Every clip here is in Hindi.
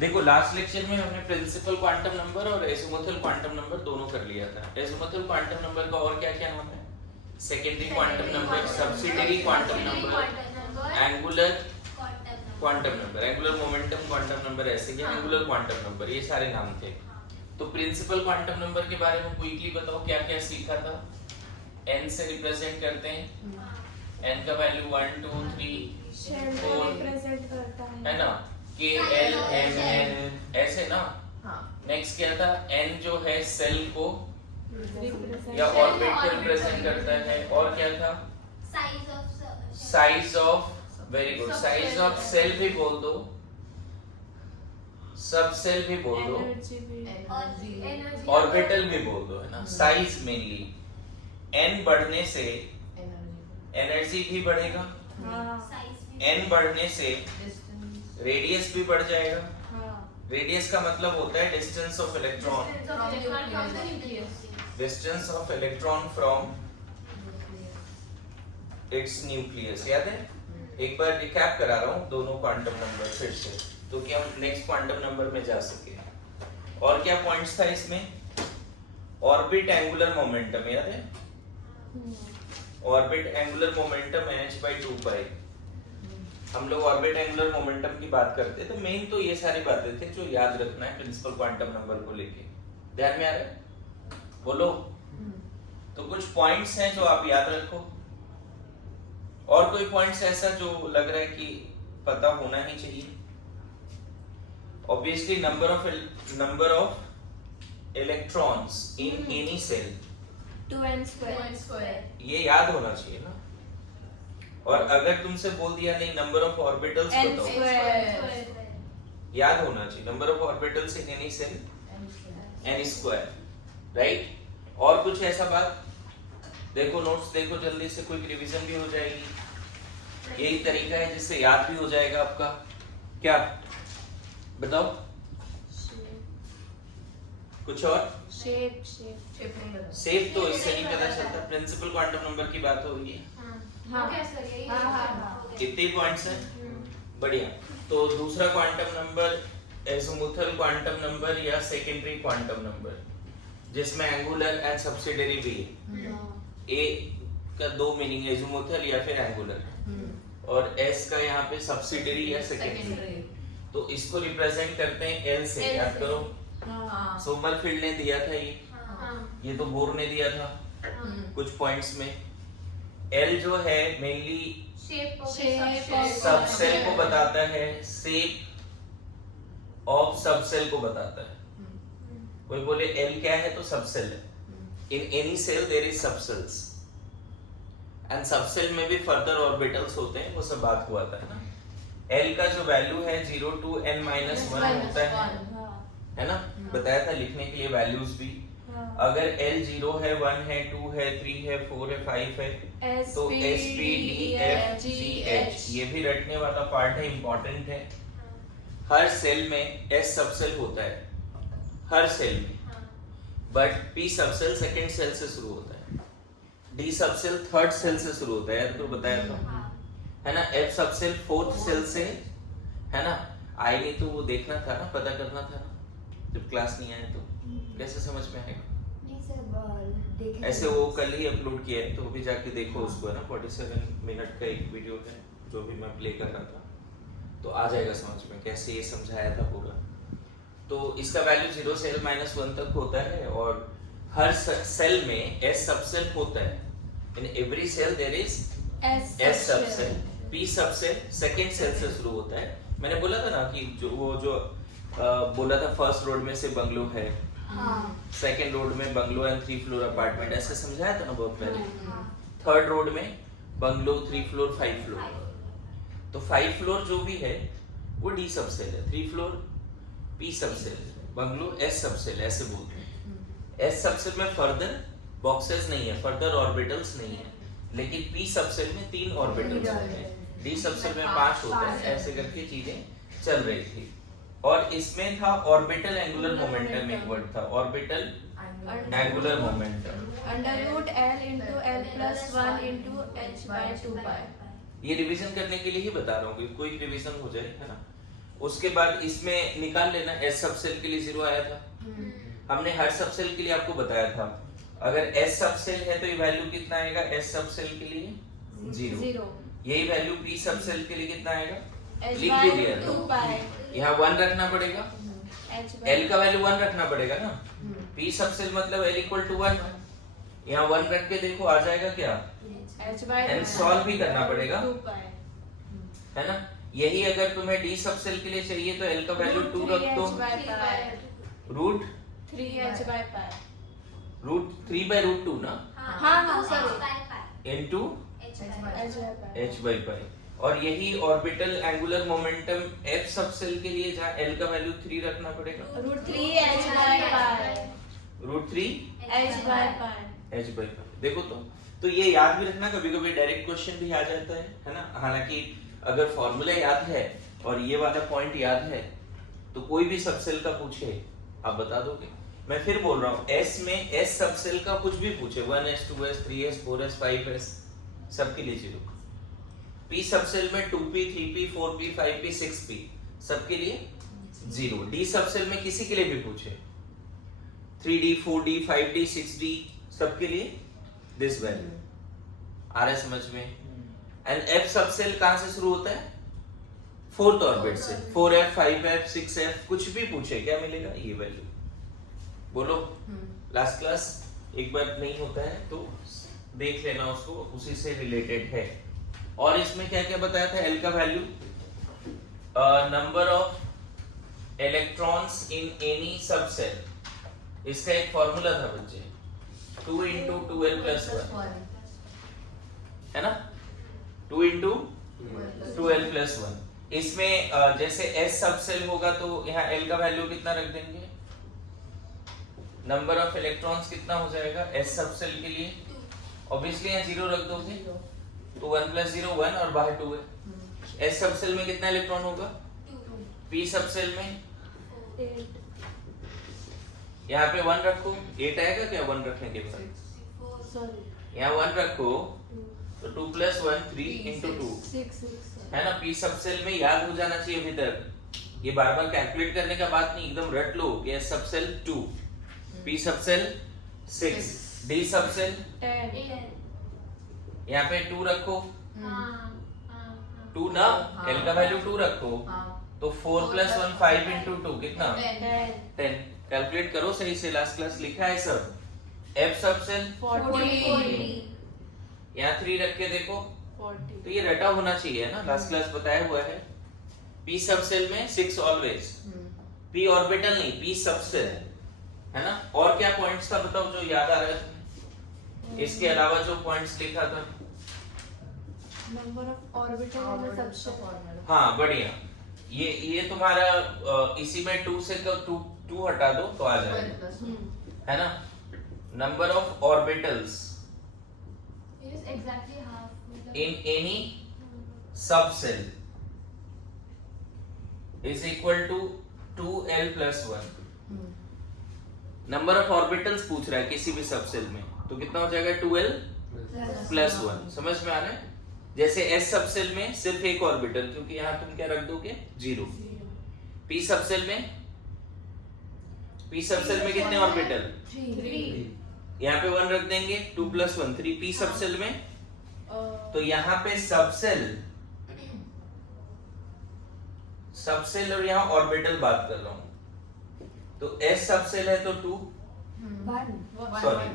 देखो लास्ट लेक्चर में हमने प्रिंसिपल क्वांटम नंबर और एजिमुथल क्वांटम नंबर दोनों कर लिया था। एजिमुथल क्वांटम नंबर का और क्या क्या नाम है? Secondary quantum number, subsidiary quantum number, angular quantum number, angular momentum quantum number, ऐसे ही एंगुलर क्वांटम नंबर, ये सारे नाम थे। तो प्रिंसिपल क्वांटम नंबर के बारे में क्विकली बताओ क्या क्या सीखा था। n से रिप्रेजेंट करते हैं, n का वैल्यू 1 2 3 4 रिप्रेजेंट करता है ना, k l m n ऐसे ना। नेक्स्ट क्या था? n जो है सेल को या ऑर्बिट को रिप्रेजेंट करता है। और क्या था? Size of, very good, size of shell भी बोल दो, सब सेल भी बोल दो, ऑर्बिटल भी बोल दो, है ना। साइज मेनली, n बढ़ने से एनर्जी भी बढ़ेगा, n बढ़ने से रेडियस भी बढ़ जाएगा। रेडियस का मतलब होता है distance of electron, distance of electron from its nucleus. याद है? एक बार रिकैप करा रहा हूँ दोनों क्वांटम नंबर फिर से, तो कि हम नेक्स्ट क्वांटम नंबर में जा सके। और क्या पॉइंट्स था इसमें? ऑर्बिट एंगुलर मोमेंटम, याद है? ऑर्बिट एंगुलर मोमेंटम nh/2 पाई। हम लोग ऑर्बिट एंगुलर मोमेंटम की बात करते हैं, तो मेन तो ये सारी बातें थे जो याद रखना है प्रिंसिपल क्वांटम नंबर को लेके। ध्यान में आ रहा है? बोलो। तो कुछ पॉइंट्स हैं जो आप याद रखो, और कोई पॉइंट्स ऐसा जो लग रहा है कि पता होना ही चाहिए। Obviously number of electrons in any shell 2n², ये याद होना चाहिए ना। और अगर तुमसे बोल दिया नहीं नंबर ऑफ ऑर्बिटल्स बताओ, याद होना चाहिए number of orbitals in any shell n², right. और कुछ ऐसा बात? देखो नोट्स देखो जल्दी से, कोई रिवीजन भी हो जाएगी। यही तरीका है जिससे याद भी हो जाएगा आपका। क्या बताओ? कुछ और? शेप सेफ तो इससे नहीं पता चलता, प्रिंसिपल क्वांटम नंबर की बात हो रही है। कितने पॉइंट्स हैं? बढ़िया। तो दूसरा quantum number azimuthal quantum number या सेकेंडरी क्वांटम नंबर, जिसमें एंगुलर एंड सब्सिडियरी भी है। ए का दो मीनिंग, एजिमुथल या फिर एंगुलर, और एस का यहाँ पे सब्सिडियरी या सेकेंडरी। तो इसको रिप्रेजेंट करते हैं एल से। याद करो, सोमरफील्ड ने दिया था ये तो बोर ने दिया था कुछ पॉइंट्स में। एल जो है मेनली सबसेल को बताता है, शेप ऑफ सबसेल को बताता है। कोई बोले एल क्या है, तो सबसेल है। In any shell there is subshells, and subshell में भी फर्दर ऑर्बिटल्स होते हैं, वो सब बात हुआ था ना। एल का जो वैल्यू है 0 to n-1 होता है ना, बताया था लिखने के लिए वैल्यूज भी। अगर L 0 है, 1 है, 2 है, 3 है, 4 है, 5 है, तो S P D F G H ये भी रटने वाला पार्ट है, इंपॉर्टेंट है। हर सेल में S सबसेल होता है, हर सेल में, but P subshell second shell से शुरू होता है, D सबसेल थर्ड सेल से शुरू होता है, तो बताया था है ना। F सबसेल फोर्थ सेल से, है ना। आई नहीं तो वो देखना था ना, पता करना था ना, जब क्लास नहीं आए तो कैसे समझ में आएगा? ऐसे वो कल ही अपलोड किया है, तो वो भी जाके देखो उसको, है ना। 47 मिनट का एक वीडियो है जो भी मैं प्ले कर रहा था, तो आ जाएगा समझ में कैसे ये समझाया था पूरा। तो इसका वैल्यू 0 से l-1 तक होता है, और हर सेल में S सबसेल होता है। In every shell there is S subshell. P subshell second shell से शुरू होता है। मैंने बोला था ना कि जो बोला था फर्स्ट रोड में से बंगलो है, सेकंड रोड में बंगलो एंड 3 फ्लोर अपार्टमेंट, ऐसे समझाया था ना बहुत पहले। थर्ड रोड में बंगलो, 3 फ्लोर, 5 फ्लोर। तो 5 फ्लोर जो भी है वो D सबसेल है, 3 floor P subshell, bungalow S subshell, ऐसे बोलते हैं। S सबसेल में फर्दर बॉक्सेस नहीं है, फर्दर ऑर्बिटल्स नहीं है, लेकिन P सबसेल में 3 ऑर्बिटल्स होते हैं, D सबसेल में 5 होते हैं, ऐसे करके चीजें चल रही थी। और इसमें था ऑर्बिटल एंगुलर मोमेंटम, एक वर्ड था orbital angular momentum, √L into L plus 1 into h by 2 pi। ये रिवीजन करने के लिए ही बता रहा हूँ कि कोई रिवीजन हो जाए, है ना। उसके बाद इसमें निकाल लेना, एस सब सेल के लिए 0 आया था। हमने हर सब सेल के लिए आपको बताया था अगर एस सब सेल है तो ये वैल्यू कितना आएगा, एस सब सेल के लिए 0। यही वैल्यू पी सब सेल के लिए कितना आएगा, लिख भी दिया है। यहाँ 1 रखना पड़ेगा, एल का वैल्यू 1 रखना पड़ेगा ना, पी सब सेल मतलब एल इक्वल टू 1। यहाँ 1 रख के देखो आ जाएगा क्या, एंड सॉल्व भी करना पड़ेगा, है ना। यही अगर तुम्हें डी सब सेल के लिए चाहिए तो एल का वैल्यू 2 रख दो, रूट 3/√2 ना, इनटू h/π। और यही ऑर्बिटल एंगुलर मोमेंटम f सब सेल के लिए जहाँ l का वैल्यू 3 रखना पड़ेगा, √3h/π। देखो तो ये याद भी रखना, कभी कभी डायरेक्ट क्वेश्चन भी आ जाता है ना। हालांकि अगर फॉर्मूला याद है और ये वाला पॉइंट याद है तो कोई भी सब सेल का पूछे आप बता दोगे। मैं फिर बोल रहा हूँ, S में S सब सेल का कुछ भी पूछे, 1s 2s 3s 4s 5s सबके लिए 0, P सब सेल में 2p 3p 4p 5p 6p सबके लिए 0, D सब सेल में किसी के लिए भी पूछे 3d 4d 5d 6d सबके लिए दिस वैल्यू। आ रहा है समझ में। एंड F सब सेल कहां से शुरू होता है, 4th ऑर्बिट से, 4f 5f 6f कुछ भी पूछे क्या मिलेगा, ये वैल्यू। बोलो लास्ट क्लास एक बार नहीं होता है तो देख लेना उसको, उसी से रिलेटेड है। और इसमें क्या क्या बताया था, एल का value, number of electrons in any सब सेल, इसका एक फॉर्मूला था बच्चे, 2 × 2l + 1 है ना, 2 × 2l + 1। इसमें जैसे S सब सेल होगा तो यहाँ L का वैल्यू कितना रख देंगे, नंबर ऑफ इलेक्ट्रॉन्स कितना हो जाएगा S सब सेल के लिए, ऑब्वियसली यहाँ 0 रख दोगे तो 1 + 0 1 और बाहर 2 है। S सब सेल में कितना इलेक्ट्रॉन होगा, P सब सेल में 8, यहाँ पे 1 रखो, 8 आएगा क्या 1 रखने के बाद, यहाँ 1 रखो तो 2 + 1 3 × 2 है ना। P सब सेल में याद हो जाना चाहिए अभी तक, ये बार बार कैलकुलेट करने का बात नहीं, एकदम रट लो कि S सब सेल 2, P सब सेल 6, D सब सेल 10, यहाँ पे 2 रखो, 2 ना, L का वैल्यू 2 रखो तो 4 + 1 5 × 2 कितना 10। कैलकुलेट करो सही से, लास्ट क्लास लिखा है सब। F सब सेल 40, यहाँ 3 रख के देखो 40, तो ये रटा होना चाहिए ना, लास्ट क्लास बताया हुआ है। P सब सेल में 6 ऑलवेज, P ऑर्बिटल नहीं, P सब सेल है ना। और क्या पॉइंट्स था बताओ जो याद आ रहा है तुम्हें, इसके अलावा जो पॉइंट्स लिखा था, number of orbital in the subshell. हाँ बढ़िया, ये तुम्हारा इसी में 2 से 2 हटा दो तो आ जाएगा, है ना। Number of orbitals in any subshell is equal to 2l + 1। Number of orbitals पूछ रहा है किसी भी सब सेल में तो कितना हो जाएगा 2l + 1। समझ में आ रहा है। जैसे S सब सेल में सिर्फ एक ऑर्बिटल, क्योंकि यहाँ तुम क्या रख दोगे 0। P सब सेल में कितने ऑर्बिटल, 3, यहाँ पे 1 रख देंगे, 2 + 1 3। P सब सेल में तो यहाँ पे सब सेल और यहाँ ऑर्बिटल बात कर रहा हूँ। तो S सब सेल है तो 2,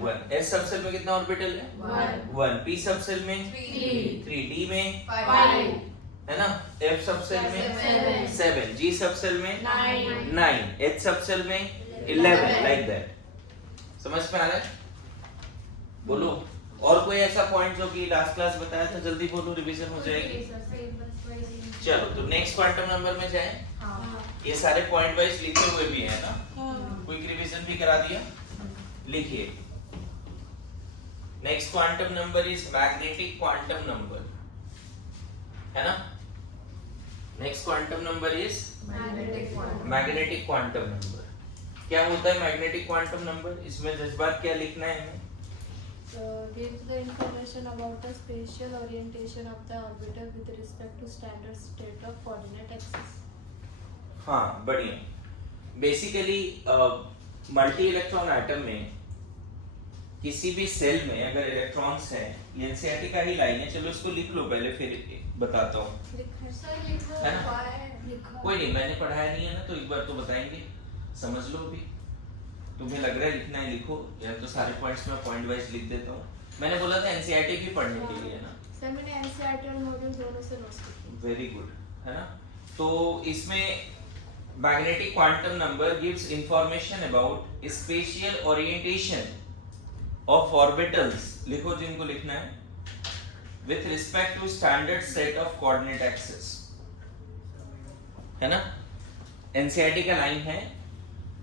1। S सब सेल में कितना ऑर्बिटल है 1। P सब सेल में 3, D में 5, है ना, F सब सेल में 7, G सब सेल में 9, H सब सेल में 11, लाइक दैट। समझ में आ रहा है। बोलो और कोई ऐसा पॉइंट जो कि लास्ट क्लास बताया था, जल्दी बोलो रिवीजन हो जाएगी। चलो तो नेक्स्ट क्वांटम नंबर में जाएं। ये सारे पॉइंट वाइज लिखे हुए भी हैं ना, क्विक रिवीजन भी करा दिया। लिखिए, next quantum number is magnetic quantum number, है ना। Next quantum number is magnetic quantum number. क्या होता है मैग्नेटिक क्वांटम नंबर, इसमें जज्बात क्या लिखना है हमें, gives the information about the spatial orientation of the orbital with respect to standard state of coordinate axis. हाँ बढ़िया। बेसिकली मल्टी इलेक्ट्रॉन एटम में किसी भी सेल में अगर इलेक्ट्रॉन्स हैं, ये एनसीईआरटी का ही लाइन है, चलो इसको लिख लो पहले फिर बताता हूँ, है ना? कोई नहीं, मैंने पढ़ाया नहीं है ना, तो एक बार तो बताएंगे, समझ लो भी। तुम्हें लग रहा है लिखना है लिखो, या तो सारे पॉइंट्स में पॉइंट वाइज लिख देता हूँ। मैंने बोला था एनसीईआरटी भी पढ़ने के लिए ना। सर मैंने एनसीईआरटी और मॉड्यूल दोनों से नोट्स लिखे। वेरी गुड, है ना? तो इसमें magnetic quantum number gives information about spatial orientation of orbitals, लिखो जिनको लिखना है, with respect to standard set of coordinate axis, है ना? एनसीईआरटी का लाइन है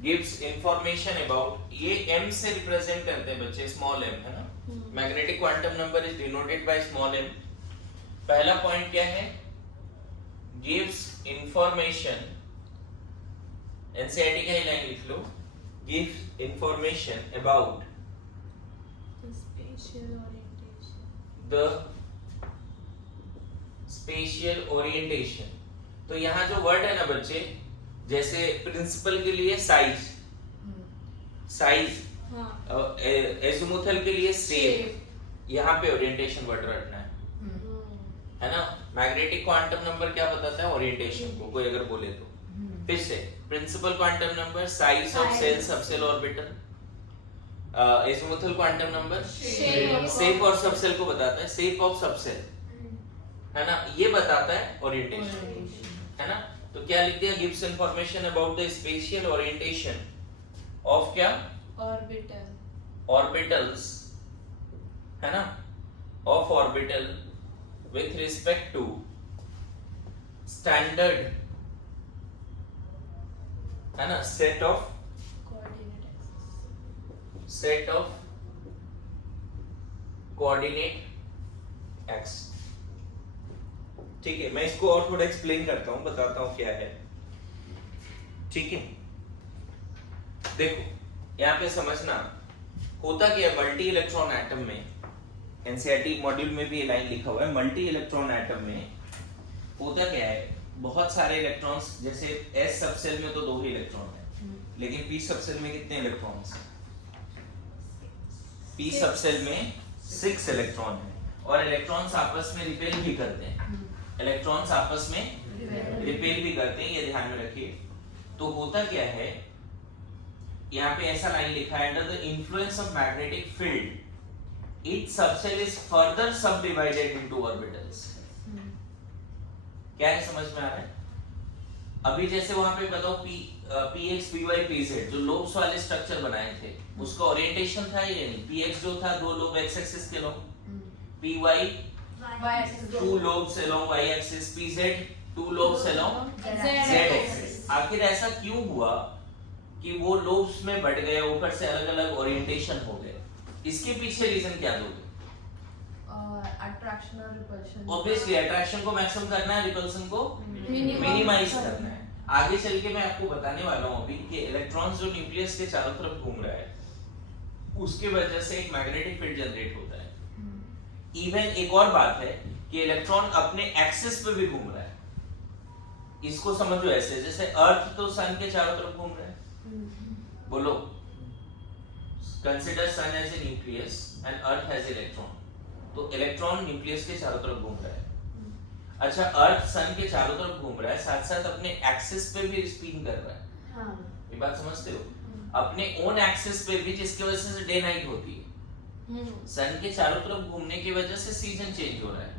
गिव्स इंफॉर्मेशन अबाउट, ये m से रिप्रेजेंट करते हैं बच्चे, स्मॉल m, है ना? Magnetic quantum number is denoted by small m। पहला पॉइंट क्या है? गिव्स इंफॉर्मेशन, एनसीईआरटी का ही लाइन लिख लो, gives information about the spatial orientation. तो यहाँ जो वर्ड है ना बच्चे, जैसे प्रिंसिपल के लिए साइज, साइज, एजिमुथल के लिए शेप, यहाँ पे ओरिएंटेशन वर्ड रखना है ना? मैग्नेटिक क्वांटम नंबर क्या बताता है? ओरिएंटेशन को, कोई अगर बोले तो। फिर से principal quantum number size of shell, subshell orbital. Azimuthal quantum number shape और सबसेल को बताता है, शेप ऑफ सबसेल, है ना? ये बताता है ओरिएंटेशन, है ना? तो क्या लिख दिया? Gives information about the spatial orientation of क्या? ऑर्बिटल, ऑर्बिटल्स, है ना? Of orbital with respect to standard, है ना? Set of coordinate axis. ठीक है, मैं इसको और थोड़ा एक्सप्लेन करता हूं, बताता हूं क्या है। ठीक है, देखो यहां पे समझना होता क्या है। मल्टी इलेक्ट्रॉन एटम में, एनसीईआरटी मॉड्यूल में भी ये लाइन लिखा हुआ है, मल्टी इलेक्ट्रॉन एटम में होता क्या है, बहुत सारे इलेक्ट्रॉन्स, जैसे एस सबसेल में तो 2 ही इलेक्ट्रॉन है, लेकिन पी सबसेल में कितने इलेक्ट्रॉन्स हैं? पी सबसेल में 6 इलेक्ट्रॉन है, और इलेक्ट्रॉन्स आपस में रिपेल भी करते हैं, इलेक्ट्रॉन्स आपस में रिपेल भी करते हैं, ये ध्यान में रखिए। तो होता क्या है, यहाँ पे ऐसा लाइन लिखा है, under the influence of magnetic field each subshell is further subdivided into orbitals. क्या है, समझ में आ रहा है? अभी जैसे वहां पे बताओ px py pz जो लोब्स वाले स्ट्रक्चर बनाए थे, उसका ओरिएंटेशन था या नहीं? px जो था 2 लोब x एक्सिस के लोग, py 2 lobes along y axis, pz 2 lobes along z axis। आखिर ऐसा क्यों हुआ कि वो लोब्स में बढ़ गए, ऊपर से अलग अलग ओरिएंटेशन हो गए? इसके पीछे रीजन क्या दोगे? अट्रैक्शन और रिपल्शन। ऑब्वियसली अट्रैक्शन को मैक्सिमम करना है, रिपल्शन को मिनिमाइज करना है। आगे चल के मैं आपको बताने वाला हूं अभी कि इलेक्ट्रॉन्स जो न्यूक्लियस के चारों तरफ घूम रहा है, उसके वजह से एक मैग्नेटिक फील्ड जनरेट होता है। इवन एक और बात है कि इलेक्ट्रॉन अपने एक्सिस पे भी घूम रहा है। इसको समझो ऐसे, जैसे अर्थ तो सन के चारों तरफ घूम रहा है, बोलो, consider sun as a nucleus and earth as electron. तो इलेक्ट्रॉन न्यूक्लियस के चारों तरफ घूम रहा है। अच्छा, अर्थ सन के चारों तरफ घूम रहा है, साथ साथ अपने एक्सिस पे भी स्पिन कर रहा है। हाँ। ये बात समझते हो? अपने ओन एक्सिस पे भी, जिसकी वजह से डे नाइट होती है। सन के चारों तरफ घूमने की वजह से सीजन चेंज हो रहा है,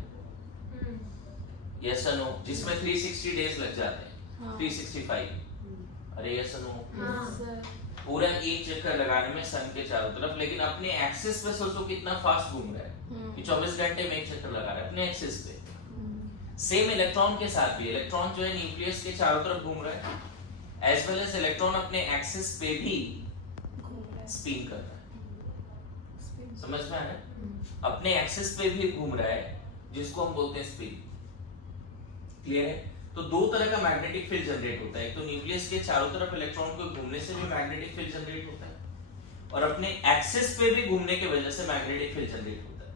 यस और नो? जिसमें 360 डेज लग जाते हैं। हाँ। 365। अरे यस और नो? हाँ। पूरा एक चक्कर लगाने में सन के चारों तरफ, लेकिन अपने एक्सिस पे सोचो कितना फास्ट घूम रहा है कि 24 घंटे में एक चक्कर लगा रहा है अपने एक्सिस पे। सेम इलेक्ट्रॉन के साथ भी, इलेक्ट्रॉन जो है न्यूक्लियस के चारों तरफ घूम रहा है, एज वेल एज इलेक्ट्रॉन अपने एक्सिस पे भी स्पिन कर रहा है। समझ में आ रहा है? अपने एक्सिस पे भी घूम रहा है, जिसको हम बोलते हैं स्पिन। क्लियर है? तो 2 तरह का मैग्नेटिक फील्ड जनरेट होता है। एक तो न्यूक्लियस के चारों तरफ इलेक्ट्रॉन को घूमने से भी मैग्नेटिक फील्ड जनरेट होता है, और अपने एक्सिस पे भी घूमने की वजह से मैग्नेटिक फील्ड जनरेट होता है।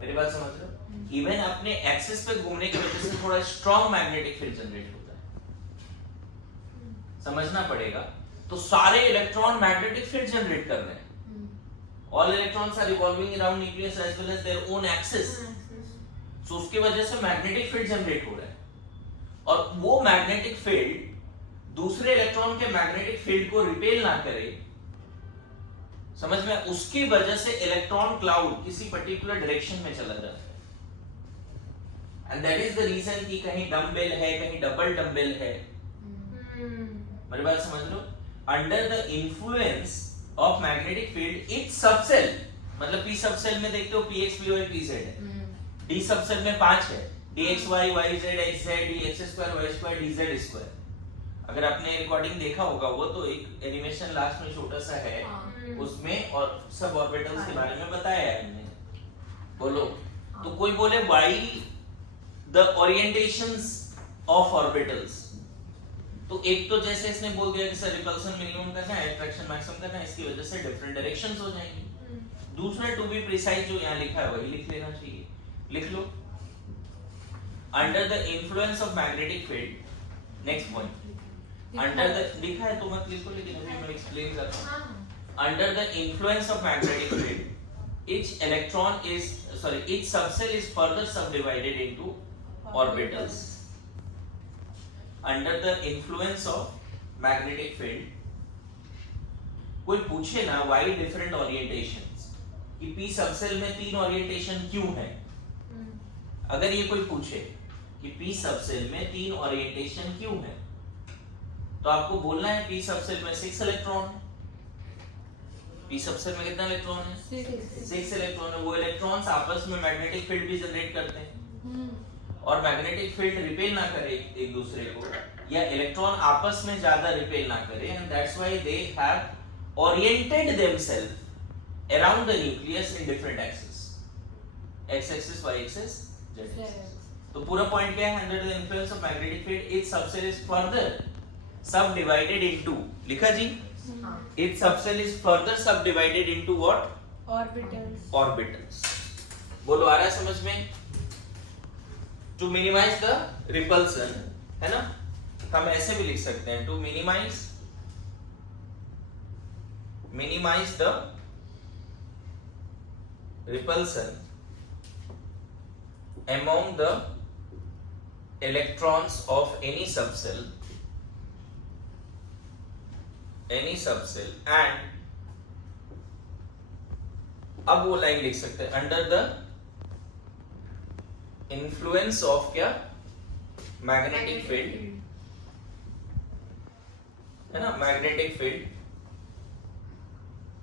मेरी बात समझ रहे हो? इवन अपने एक्सिस पे घूमने की वजह से थोड़ा स्ट्रॉन्ग मैग्नेटिक फील्ड जनरेट होता है। समझना पड़ेगा। तो सारे इलेक्ट्रॉन मैग्नेटिक फील्ड जनरेट कर रहे हैं। All electrons are revolving around nucleus as well as their own axis. So उसकी वजह से मैग्नेटिक फील्ड जनरेट हो रहा है, और वो मैग्नेटिक फील्ड दूसरे इलेक्ट्रॉन के मैग्नेटिक फील्ड को रिपेल ना करे, समझ में, उसकी वजह से इलेक्ट्रॉन क्लाउड किसी पर्टिकुलर डायरेक्शन में चला जाता है। And that is the reason कि कहीं डम्बेल है, कहीं डबल डम्बेल है। मेरी बात समझ लो। Under the influence of magnetic field each subshell, मतलब पी सबसेल में देखते हो px py pz है, डी सबसेल में 5 है, dxy yz xz dx2 y2 dz2। अगर आपने रिकॉर्डिंग देखा होगा, वो तो एक एनिमेशन लास्ट में छोटा सा है, उसमें और सब ऑर्बिटल्स के बारे में बताया है हमने। बोलो। तो कोई बोले why the orientations of orbitals, तो एक तो जैसे इसने बोल दिया कि सर रिपल्सन मिनिमम करना है, अट्रैक्शन मैक्सिमम करना है, इसकी वजह से डिफरेंट डायरेक्शंस हो जाएंगी। दूसरा टू बी प्रिसाइज जो यहाँ लिखा है वही लिख लेना चाहिए, लिख लो। Under the influence of magnetic field, next point, under the लिखा है तो मत लिखो, लेकिन अभी मैं एक्सप्लेन करता हूं। Under the influence of magnetic field each subcell is further subdivided into orbitals. Under the influence of magnetic field, कोई पूछे ना why different orientations, कि p सबसेल में 3 ओरिएंटेशन क्यों है। अगर ये कोई पूछे कि p सबसेल में 3 ओरिएंटेशन क्यों है, तो आपको बोलना है p सबसेल में 6 इलेक्ट्रॉन है। p सबसेल में कितना इलेक्ट्रॉन है? 6 इलेक्ट्रॉन है। वो इलेक्ट्रॉन्स आपस में मैग्नेटिक फील्ड भी जनरेट करते हैं, और मैग्नेटिक फील्ड रिपेल ना करे एक दूसरे को, या इलेक्ट्रॉन आपस में ज्यादा रिपेल ना करे, and that's why they have oriented themself around the nucleus in different axis, x axis, y axis, z axis. तो पूरा पॉइंट क्या है? Under the influence of magnetic field each subshell is further subdivided into, लिखा जी, each subshell is further subdivided into what? Orbitals. Orbitals. बोलो, आ रहा है समझ में? टू मिनिमाइज द रिपल्सन, है ना, हम ऐसे भी लिख सकते हैं, to minimise the repulsion among the electrons of any subcell and, अब वो लाइन लिख सकते हैं, अंडर द इन्फ्लुएंस ऑफ क्या? मैग्नेटिक फील्ड, है ना, magnetic field,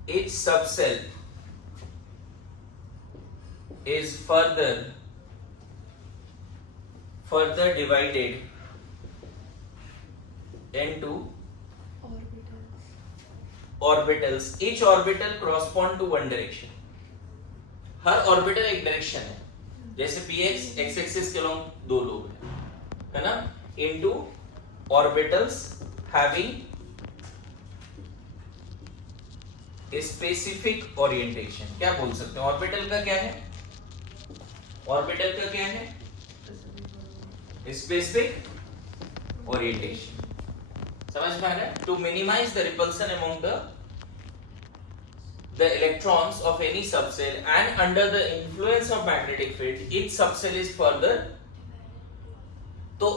each subcell is further divided into orbitals. Each orbital correspond to one direction. Her orbital एक डायरेक्शन है, जैसे px x एक्सिस के लॉन्ग 2 लोग है ना, into orbitals having specific orientation. क्या बोल सकते हैं? ऑर्बिटल का क्या है? ऑर्बिटल का क्या है? Specific orientation. समझ में आ रहा है? To minimise the repulsion among the electrons of any subcell and under the influence of magnetic field each subcell is further, तो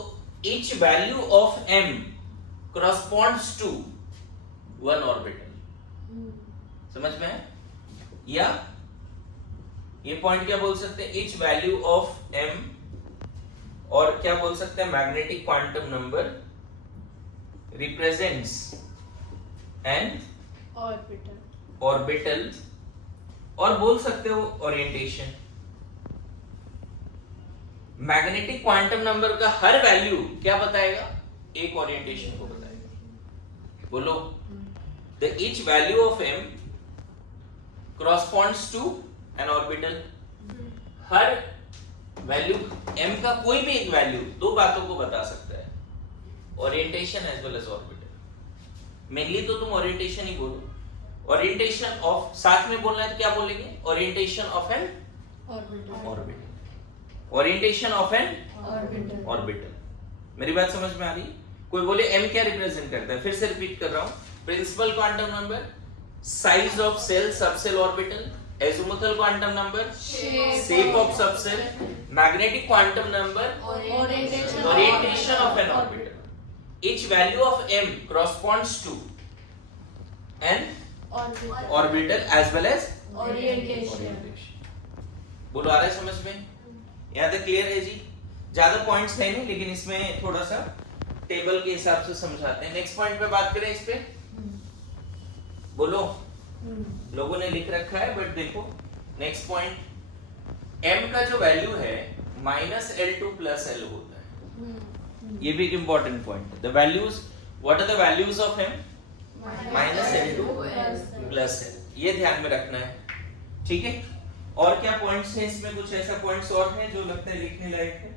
each value of m corresponds to one orbital। समझ में है? या ये पॉइंट क्या बोल सकते हैं? each value of m, और क्या बोल सकते हैं? Magnetic quantum number represents an orbital, और बोल सकते हो ओरिएंटेशन। मैग्नेटिक क्वांटम नंबर का हर वैल्यू क्या बताएगा? एक ओरिएंटेशन को बताएगा। बोलो, the each value of m corresponds to an orbital. Her value m का कोई भी एक वैल्यू 2 बातों को बता सकता है, orientation as well as orbital. Mainly तो तुम ओरिएंटेशन ही बोलो। ओरिएंटेशन ऑफ, साथ में बोलना है तो क्या बोलेंगे? Orientation of N orbital. Orientation of N orbital. मेरी बात समझ में आ रही? कोई बोले m क्या रिप्रेजेंट करता है, फिर से रिपीट कर रहा हूं, principal quantum number, size of shell, subshell orbital, azimuthal quantum number, shape of subshell, magnetic quantum number, orientation of an orbital. Each value of m corresponds to an orbital as well as orientation. बोलो आ रहा है समझ में? यहाँ तक क्लियर है जी? ज्यादा पॉइंट्स है नहीं, लेकिन इसमें थोड़ा सा टेबल के हिसाब से समझाते हैं। नेक्स्ट पॉइंट पे बात करें इस पे, बोलो। लोगों ने लिख रखा है बट देखो नेक्स्ट पॉइंट, m का जो वैल्यू है -L2 + L होता है। ये भी एक इंपॉर्टेंट पॉइंट है। The values, what are the values of m? -L2 + L, ये ध्यान में रखना है, ठीक है। और क्या पॉइंट्स हैं इसमें? कुछ ऐसा पॉइंट्स और हैं जो लगता है लिखने लायक है?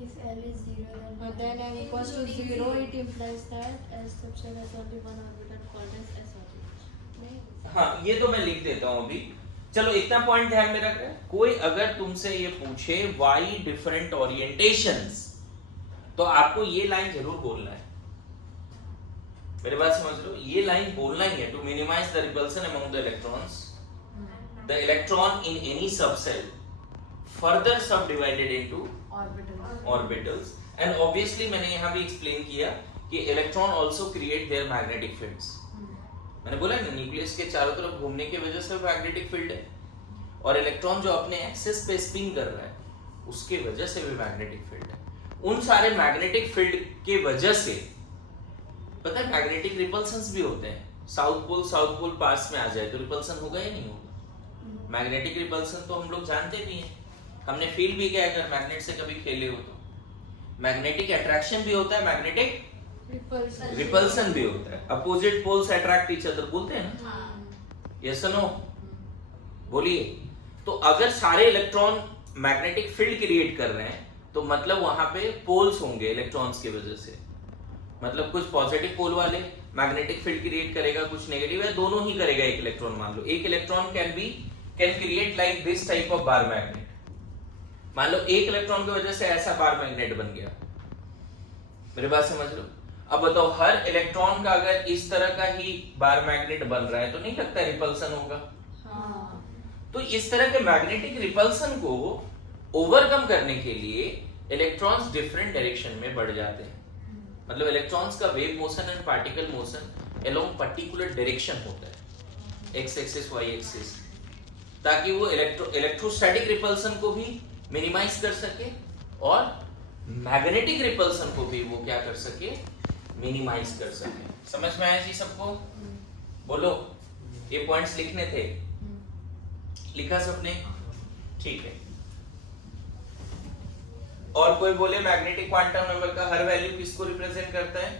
If L is 0, then m equals to 0, it implies that S subset has only one orbital called as S orbital. हाँ, ये तो मैं लिख देता हूँ अभी। चलो इतना पॉइंट ध्यान में रख रहे हैं। कोई अगर तुमसे ये पूछे वाई डिफरेंट ओरिएंटेशंस, तो आपको ये लाइन जरूर बोलना है। मेरे बात समझ रहे हो? ये लाइन बोलना ही है। To minimise the repulsion among the electrons, the electron in any subshell further subdivided into orbitals, and obviously मैंने यहाँ भी एक्सप्लेन किया कि electron also create their magnetic fields. मैंने बोला ना, न्यूक्लियस के चारों तरफ घूमने की वजह से मैग्नेटिक फील्ड है, और इलेक्ट्रॉन जो अपने एक्सिस पे स्पिन कर रहा है उसके वजह से भी मैग्नेटिक फील्ड है। उन सारे मैग्नेटिक फील्ड के वजह से पता है मैग्नेटिक रिपल्सन्स भी होते हैं। साउथ पोल पास में आ जाए तो रिपल्सन होगा या नहीं होगा? मैग्नेटिक रिपल्सन तो हम लोग जानते भी हैं, हमने फील भी किया, अगर मैग्नेट से कभी खेले हो तो। मैग्नेटिक अट्रैक्शन भी होता है, मैग्नेटिक रिपल्सन भी होता है। Opposite poles attract each other बोलते हैं ना, यस और नो? बोलिए। तो अगर सारे इलेक्ट्रॉन मैग्नेटिक फील्ड क्रिएट कर रहे हैं तो मतलब वहां पे पोल्स होंगे इलेक्ट्रॉन्स की वजह से। मतलब कुछ पॉजिटिव पोल वाले मैग्नेटिक फील्ड क्रिएट करेगा, कुछ नेगेटिव है, दोनों ही करेगा एक इलेक्ट्रॉन। मान लो एक electron can create like this type of bar magnet. मान लो एक इलेक्ट्रॉन की वजह से ऐसा बार मैग्नेट बन गया। मेरे बात समझ लो? अब बताओ, हर इलेक्ट्रॉन का अगर इस तरह का ही बार मैग्नेट बन रहा है तो नहीं लगता रिपल्सन होगा? तो इस तरह के मैग्नेटिक रिपल्सन को ओवरकम करने के लिए इलेक्ट्रॉन्स डिफरेंट डायरेक्शन में बढ़ जाते हैं। मतलब इलेक्ट्रॉन्स का wave motion and particle motion along particular direction होता है, एक्स एक्सिस वाई एक्सिस, ताकि वो इलेक्ट्रोस्टैटिक रिपल्सन को भी मिनिमाइज कर सके और मैग्नेटिक रिपल्सन को भी वो क्या कर सके, मिनिमाइज कर सके। समझ में आया जी सबको? बोलो। ये पॉइंट्स लिखने थे, लिखा सबने? ठीक है। और कोई बोले मैग्नेटिक क्वांटम नंबर का हर वैल्यू किसको रिप्रेजेंट करता है?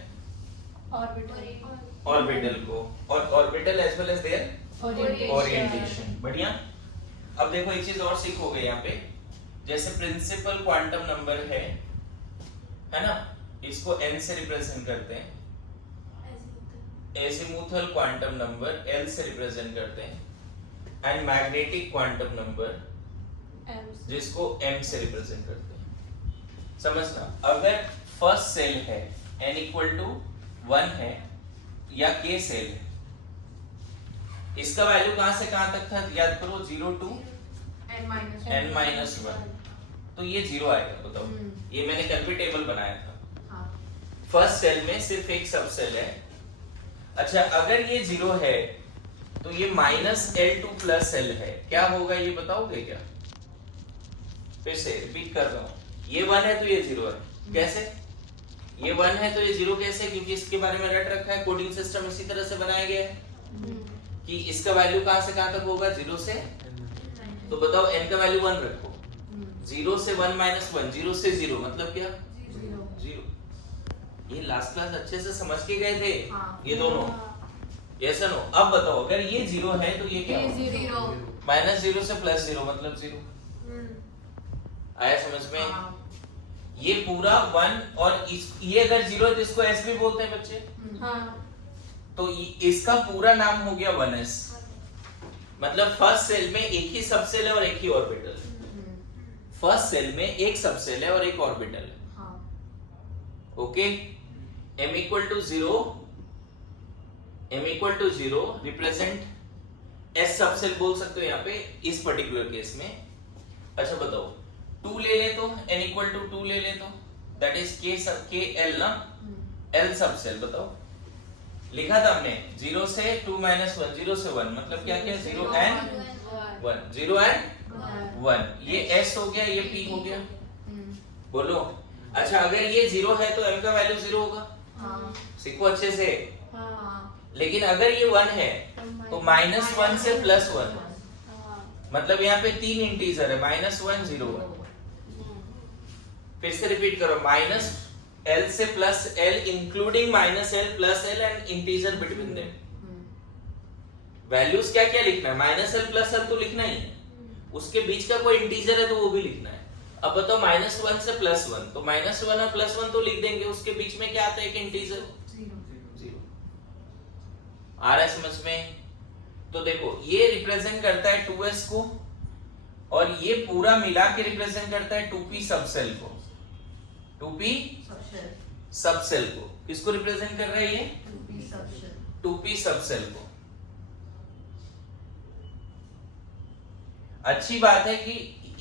ऑर्बिटल को, और orbital as well as their orientation. बढ़िया। अब देखो एक चीज और सीखोगे यहाँ पे, जैसे प्रिंसिपल क्वांटम नंबर है ना, इसको n से रिप्रेजेंट करते हैं, एजिमुथल क्वांटम नंबर L से रिप्रेजेंट करते हैं, एंड मैग्नेटिक क्वांटम नंबर जिसको m से रिप्रेजेंट करते हैं। समझना, अगर फर्स्ट सेल है n = 1 है या k सेल है, इसका वैल्यू कहां से कहां तक था याद करो, 0 to n-1, तो ये 0 आएगा। बताओ, ये मैंने कल भी टेबल बनाया था। फर्स्ट सेल में सिर्फ एक सब सेल है। अच्छा, अगर ये 0 है तो ये -L2 + L है, क्या होगा ये बताओगे क्या? फिर से रिपीट कर रहा हूं, ये 1 है तो ये 0 है। कैसे? ये 1 है तो ये 0 कैसे? क्योंकि इसके बारे में रट रखा है, कोडिंग सिस्टम इसी तरह से बनाया गया है कि इसका वैल्यू कहां से कहां तक होगा, 0 से। तो बताओ n का वैल्यू 1 रखो, 0 से 1 - 1, 0 से 0 मतलब क्या? 0। ये लास्ट क्लास अच्छे से समझ के गए थे ये दोनों, यस नो? अब बताओ, अगर ये 0 है तो ये क्या होगा? -0 से +0 मतलब 0। आया समझ में? ये पूरा 1, और ये अगर 0 है तो इसको s भी बोलते हैं बच्चे। तो इसका पूरा नाम हो गया 1s। मतलब फर्स्ट सेल में एक ही सबसेल है और एक ही ऑर्बिटल। फर्स्ट सेल में एक सबसेल है और एक ऑर्बिटल है। Okay, m equal to 0 represent s subshell बोल सकते हो यहाँ पे इस पर्टिकुलर केस में। अच्छा बताओ 2 ले ले तो n equal to 2 ले ले तो दैट इज k l ना, l सबसेल बताओ लिखा था हमने 0 से 2 minus 1 0 से 1 मतलब क्या क्या 0 and 1 0 and 1 ये s हो गया ये p हो गया बोलो। अच्छा अगर ये 0 है तो m का वैल्यू 0 होगा, सीखो अच्छे से। लेकिन अगर ये 1 है तो -1 से +1 मतलब यहाँ पे 3 इंटीजर है -1 0 1। फिर से रिपीट करो -l से +l including -l +l and integer between them. Values क्या क्या लिखना है, -l +l तो लिखना ही है, उसके बीच का कोई इंटीजर है तो वो भी लिखना है। अब बताओ -1 से +1 तो -1 और +1 तो लिख देंगे, उसके बीच में क्या आता है एक इंटीजर 0। आ रहा है समझ में? तो देखो ये रिप्रेजेंट करता है 2s को और ये पूरा मिला के रिप्रेजेंट करता है 2p सबसेल को। 2p सबसेल को किसको रिप्रेजेंट कर रहा है ये 2p सबसेल को। अच्छी बात है कि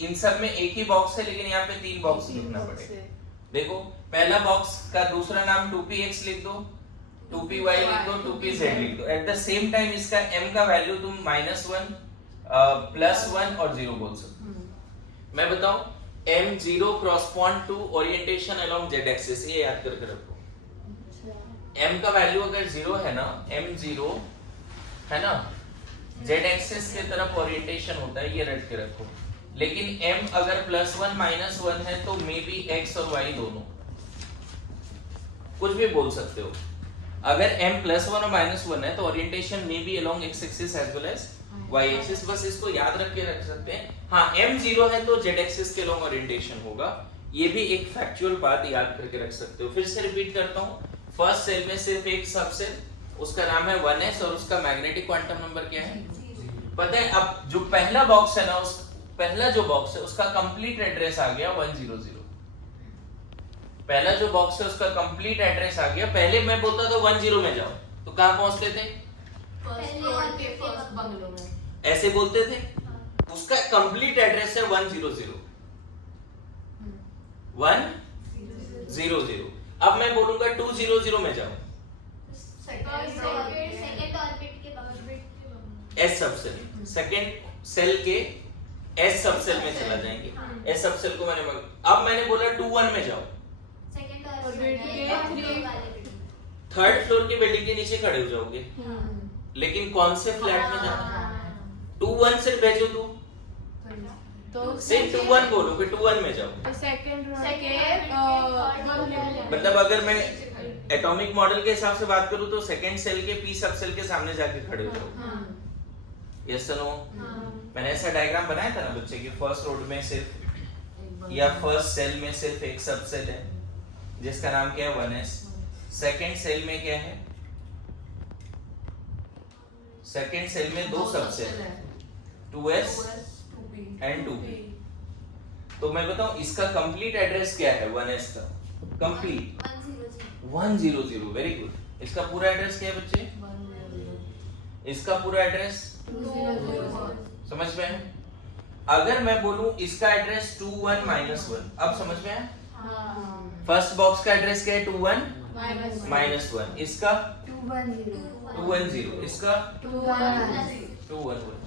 इन सब में एक ही बॉक्स है लेकिन यहाँ पे 3 बॉक्स लिखना पड़ेगा। देखो पहला बॉक्स का दूसरा नाम 2px लिख दो, 2py लिख दो, 2pz लिख दो। एट द सेम टाइम इसका m का वैल्यू तुम -1 +1 और 0 बोल सकते हो। मैं बताऊं m0 correspond to orientation along z axis, ये याद करके रखो। m का वैल्यू अगर 0 है ना, m0 है ना z एक्सिस की तरफ ओरिएंटेशन होता है, ये रट के रखो। लेकिन m अगर +1 -1 है तो मे बी x और y दोनों, कुछ भी बोल सकते हो। अगर m +1 और -1 है तो orientation may be along x axis as well as y axis, बस इसको याद रख के रख सकते हैं। हाँ m0 है तो z एक्सिस के अलोंग ओरिएंटेशन होगा, ये भी एक फैक्चुअल बात याद करके रख सकते हो। फिर से रिपीट करता हूँ, फर्स्ट सेल में सिर्फ एक सबसेल, उसका नाम है 1s और उसका मैग्नेटिक क्वांटम नंबर क्या है पता है। अब जो पहला बॉक्स है ना, उस पहला जो बॉक्स है उसका कंप्लीट एड्रेस आ गया 100। पहला जो बॉक्स है उसका कंप्लीट एड्रेस आ गया। पहले मैं बोलता था 10 में जाओ तो कहां पहुंचते थे, ऐसे बोलते थे। उसका कंप्लीट एड्रेस है 100 100। अब मैं बोलूंगा 200 में जाओ, एस सबसेल सेकंड सेल के एस सबसेल में चला जाएंगे। एस सबसेल को अब मैंने बोला 21 में जाओ, थर्ड फ्लोर की बिल्डिंग के नीचे खड़े हो जाओगे। लेकिन कौन से फ्लैट में जाना, 21 से भेजो तो सिर्फ 21 बोलो कि 21 में जाओ। तो सेकंड मतलब अगर मैं एटॉमिक मॉडल के हिसाब से बात करूं तो सेकंड सेल के पी सबसेल के सामने जाके खड़े हो जाओ। यस नो, मैंने ऐसा डायग्राम बनाया था ना बच्चे कि फर्स्ट रोड में सिर्फ या फर्स्ट सेल में सिर्फ एक सबसेल है जिसका नाम क्या है 1s। सेकंड सेल में क्या है, सेकंड सेल में 2 सबसेल है 2s एंड 2p। तो मैं बताऊं इसका कंप्लीट एड्रेस क्या है 1s का, कंप्लीट 100। Very good. इसका पूरा एड्रेस क्या है बच्चे, इसका पूरा एड्रेस समझ में है। अगर मैं बोलूं इसका एड्रेस 21 -1, अब समझ में है। फर्स्ट बॉक्स का एड्रेस क्या है 21 -1, इसका 210, इसका 211।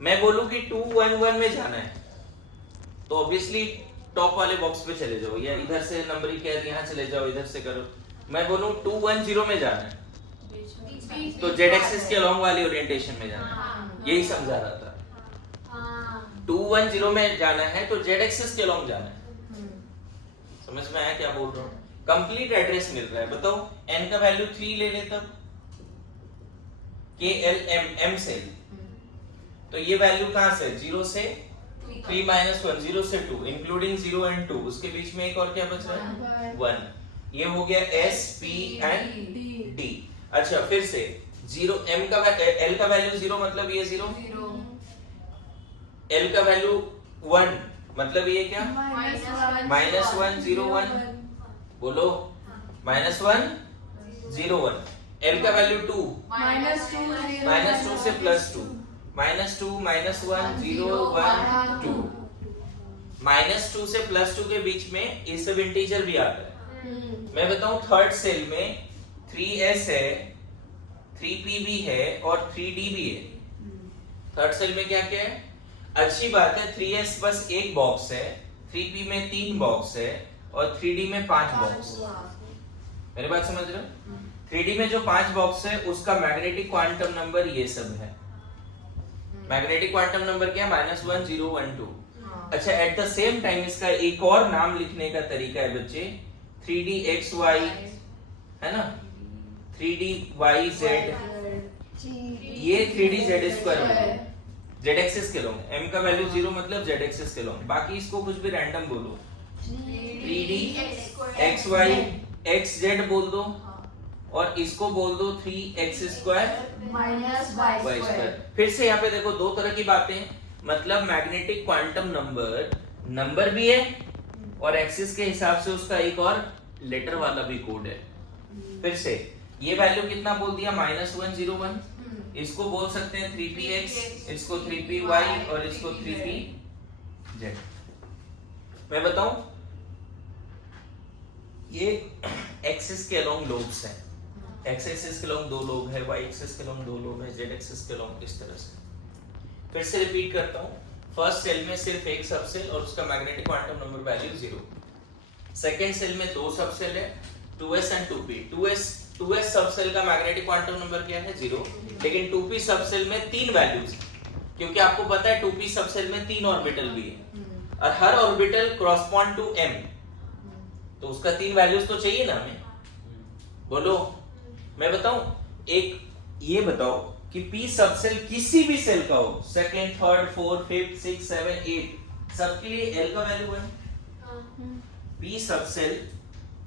मैं बोलूं कि 211 में जाना है तो ऑब्वियसली टॉप वाले बॉक्स पे चले जाओ, या इधर से नंबरिंग कैद यहाँ चले जाओ, इधर से करो। मैं बोलूं 210 में जाना है तो z एक्सिस के अलोंग वाली ओरिएंटेशन में जाना है, यही समझा रहा था। 210 में जाना है तो z एक्सिस के अलोंग जाना है। समझ में आया क्या बोल रहा हूँ? कंप्लीट एड्रेस मिल रहा है। बताओ n का वैल्यू 3 ले ले तब KLM सेल, तो ये वैल्यू कहां से 0 से 3 -1 0 से 2 इंक्लूडिंग 0 एंड 2, उसके बीच में एक और क्या बच रहा है 1। ये हो गया S P एंड D। अच्छा फिर से 0 m का L का वैल्यू 0 मतलब ये 0, L का वैल्यू 1 मतलब ये क्या -1 0 1 बोलो। -1 0 1, L का वैल्यू 2, -2 से +2, -2 -1 0 1 2, -2 से +2 के बीच में ये सब इंटीजर भी आता है। मैं बताऊं थर्ड सेल में 3s है, 3p भी है और 3d भी है। थर्ड सेल में क्या क्या है? अच्छी बात है, 3s बस एक बॉक्स है, 3p में 3 बॉक्स है और 3d में 5 बॉक्स है। मेरी बात समझ रहे हो? 3d में जो 5 बॉक्स है उसका मैग्नेटिक क्वांटम नंबर ये सब है। मैग्नेटिक क्वांटम नंबर क्या है? -1 0 1 2। अच्छा, एट द सेम टाइम इसका एक और नाम लिखने का तरीका है बच्चे, 3dxy है ना, 3dyz, ये 3dz² होगा, z एक्सिस के लॉन्ग, m का वैल्यू 0 मतलब z एक्सिस के लॉन्ग, बाकी इसको कुछ भी रैंडम बोलो, 3dxy xz बोल दो और इसको बोल दो 3x² y²। फिर से यहाँ पे देखो दो तरह की बातें, मतलब मैग्नेटिक क्वांटम नंबर भी है और एक्सिस के हिसाब से उसका एक और लेटर वाला भी कोड है। फिर से ये वैल्यू कितना बोल दिया? -1 0 1, इसको बोल सकते हैं 3px, इसको 3py और इसको 3pz। मैं बताऊं, ये एक्सिस के अलोंग लोब्स हैं, एक्स एक्सिस के अलोंग 2 लोब है, वाई एक्सिस के अलोंग 2 लोब है, जेड एक्सिस के अलोंग इस तरह से। फिर से रिपीट करता हूं, फर्स्ट सेल में सिर्फ एक सबसेल और उसका magnetic quantum number value 0। Second shell में 2 सबसेल है, 2s and 2p। 2s subshell का मैग्नेटिक क्वांटम नंबर क्या है? 0। लेकिन 2p सबसेल में 3 वैल्यूज, क्योंकि आपको पता है 2p सबसेल में 3 ऑर्बिटल भी है और हर ऑर्बिटल कॉरस्पॉन्ड टू m, तो उसका 3 वैल्यूज तो चाहिए ना हमें। बोलो, मैं बताऊं, एक ये बताओ कि p सबसेल किसी भी सेल का हो, सेकंड, थर्ड, फोर्थ, फिफ्थ, 6 7 8, सबके लिए l का वैल्यू 1। p सबसेल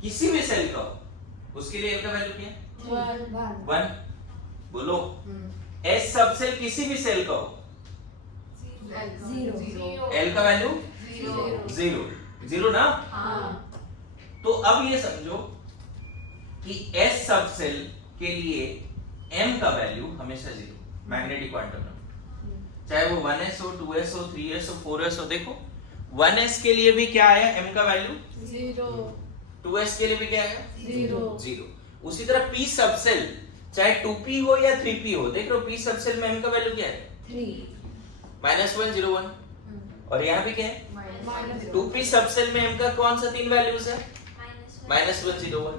किसी भी सेल का हो, उसके लिए l का वैल्यू क्या है? 1। बोलो, s सबसेल किसी भी सेल का हो, 0, l का वैल्यू 0 ना। तो अब ये समझो कि s सबसेल के लिए m का वैल्यू हमेशा 0, मैग्नेटिक क्वांटम नंबर, चाहे वो 1s हो, 2s हो, 3s हो, 4s हो। देखो 1s के लिए भी क्या आया? m का वैल्यू 0, 2s के लिए भी क्या आया? 0। उसी तरह p सबसेल चाहे 2p हो या 3p हो, देख लो p सबसेल में m का वैल्यू क्या है? 3, -1 0 1। और यहाँ भी क्या है? 2p सबसेल में m का कौन सा 3 वैल्यूज है? -1 0 1।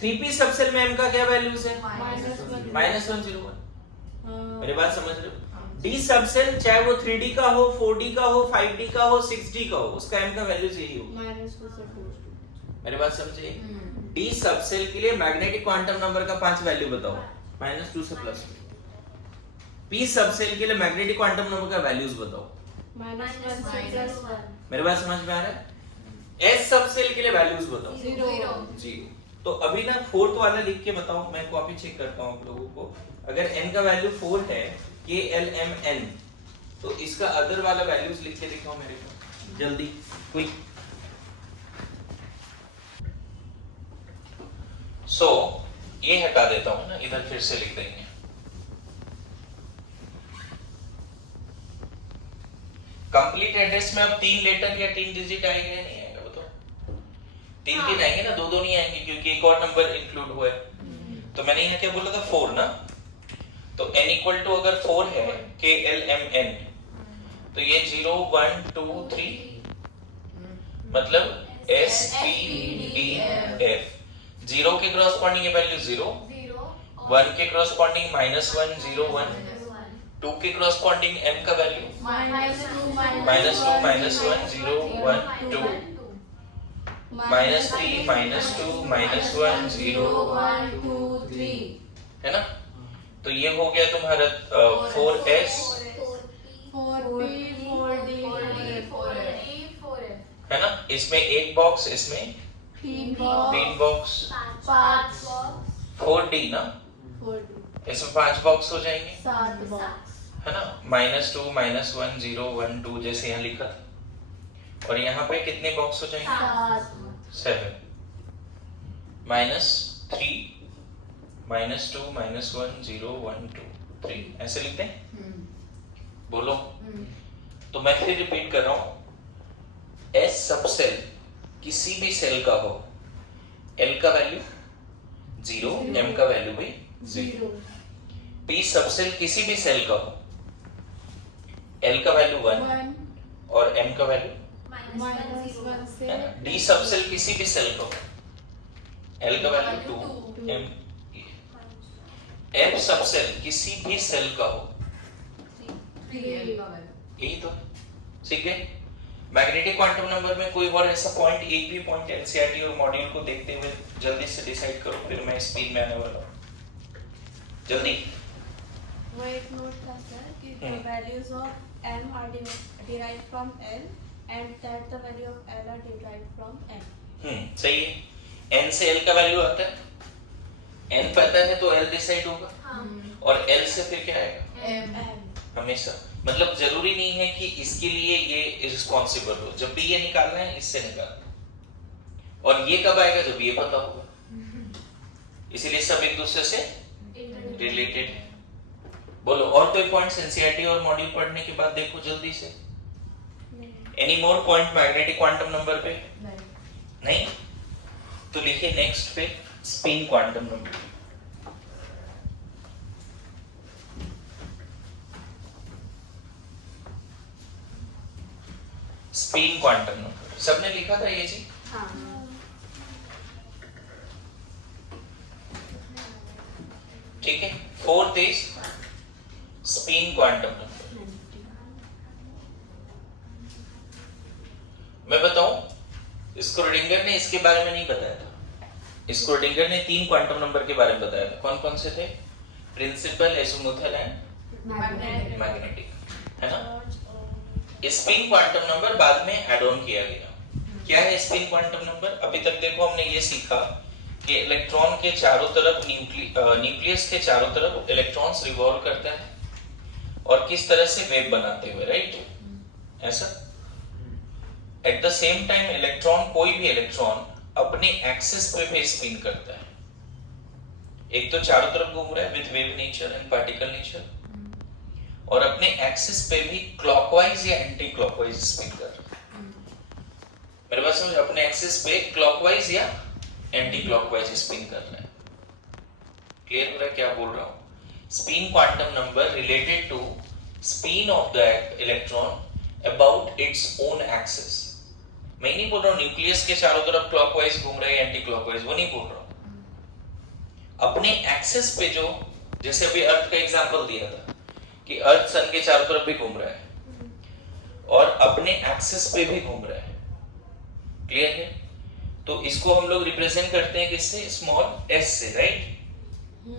3p सबसेल में m का क्या वैल्यूज है? -1 0 1। मेरी बात समझ रहे हो? d सबसेल चाहे वो 3d का हो, 4d का हो, 5d का हो, 6d का हो, उसका m का वैल्यू यही होगा। मेरी बात समझिए? d सबसेल के लिए मैग्नेटिक क्वांटम नंबर का 5 वैल्यू बताओ, -2 से +2। p सबसेल के लिए मैग्नेटिक क्वांटम नंबर का वैल्यूज बताओ, -1 से +1। मेरी बात समझ में आ रहा है? s सबसेल के लिए वैल्यूज बताओ, 0। तो अभी ना फोर्थ वाला लिख के बताओ, मैं कॉपी चेक करता हूं आप लोगों को। अगर n का वैल्यू 4 है, k l m n, तो इसका अदर वाला वैल्यूज लिख के दिखाओ मेरे को जल्दी, क्विक। सो ये हटा देता हूं ना, इधर फिर से लिख देंगे। कंप्लीट एड्रेस में अब 3 लेटर या 3 डिजिट आएंगे या नहीं आएगा बताओ? 3 आएंगे ना, 2 नहीं आएंगे क्योंकि एक और नंबर इंक्लूड हुआ है। तो मैंने यहाँ क्या बोला था? 4 ना। तो n इक्वल टू अगर 4 है, k l m n, तो ये 0 1 2 3, मतलब s p d f। 0 के क्रॉसपोंडिंग ये वैल्यू 0, 1 के क्रॉसपोंडिंग -1 0 1, 2 के क्रॉसपोंडिंग m का वैल्यू -2 -1 0 1 2, -3 -2 -1 0 1 2 3, है ना। तो ये हो गया तुम्हारा 4s 4p 4d 4f, है ना। इसमें एक बॉक्स, इसमें 3 बॉक्स, 5 4d ना, 4d, इसमें 5 बॉक्स हो जाएंगे, 7 बॉक्स, है ना। -2 -1 0 1 2 जैसे यहाँ लिखा था। और यहाँ पे कितने बॉक्स हो जाएंगे? 7, 7 -2 3 -2 -1 0 1 2 3 ऐसे लिखते हैं। बोलो। तो मैं फिर रिपीट कर रहा हूं, S सबसेल किसी भी सेल का हो, L का वैल्यू 0, M का वैल्यू भी 0। P सबसेल किसी भी सेल का हो, L का वैल्यू 1 और M का वैल्यू -1 से D सबसेल किसी भी सेल का हो, L का वैल्यू 2, M F सबसेल किसी भी सेल का हो, यही तो ठीक है। मैग्नेटिक क्वांटम नंबर में कोई और ऐसा पॉइंट, एक भी पॉइंट एनसीईआरटी और मॉड्यूल को देखते हुए जल्दी से डिसाइड करो, फिर मैं स्पीड में आने वाला हूं। जल्दी। वो एक नोट था सर कि the values of m are derived from L and that the value of L are derived from M। सही है। n से l का वैल्यू आता है, n पता है तो l डिसाइड होगा, और l से फिर क्या आएगा, M। हमेशा। मतलब जरूरी नहीं है कि इसके लिए ये रिस्पॉन्सिबल हो, जब भी ये निकालना है इससे निकालना है, और ये कब आएगा जब ये पता होगा, इसीलिए सब एक दूसरे से रिलेटेड है। बोलो और कोई पॉइंट्स एनसीईआरटी और मॉड्यूल पढ़ने के बाद देखो जल्दी से। Any more point magnetic quantum number पे? नहीं? तो लिखिए नेक्स्ट पे spin quantum number. Spin quantum number सबने लिखा था ये जी? ठीक है। Fourth is spin quantum number. मैं बताऊं, स्क्रोडिंगर ने इसके बारे में नहीं बताया था। स्क्रोडिंगर ने 3 क्वांटम नंबर के बारे में बताया था। कौन कौन से थे? प्रिंसिपल, एजीमुथल एंड मैग्नेटिक, है ना? स्पिन क्वांटम नंबर बाद में ऐड ऑन किया गया। क्या है स्पिन क्वांटम नंबर? अभी तक देखो हमने ये सीखा कि इलेक्ट्रॉन के चारों तरफ न्यूक्लियस के चारों तरफ इलेक्ट्रॉन्स रिवॉल्व करता है, और किस तरह से वेव बनाते हुए, राइट? ऐसा। At the same time electron, कोई भी इलेक्ट्रॉन अपने एक्सिस पे भी स्पिन करता है। एक तो चारों तरफ घूम रहा है with wave nature and particle nature, और अपने एक्सिस पे भी क्लॉकवाइज या एंटी क्लॉकवाइज स्पिन कर रहा है। मेरे पास समझ, अपने एक्सिस पे क्लॉकवाइज या एंटी क्लॉकवाइज स्पिन कर रहा है। क्लियर हो रहा है क्या बोल रहा हूं? Spin quantum number related to spin of the electron about its own axis. मैं नहीं बोल रहा हूं न्यूक्लियस के चारों तरफ क्लॉकवाइज घूम रहा है एंटी क्लॉकवाइज, वो नहीं बोल रहा हूं। अपने एक्सिस पे जो, जैसे अभी अर्थ का एग्जांपल दिया था कि अर्थ सन के चारों तरफ भी घूम रहा है और अपने एक्सिस पे भी घूम रहा है। क्लियर है? तो इसको हम लोग रिप्रेजेंट करते हैं किससे? स्मॉल एस से, राइट?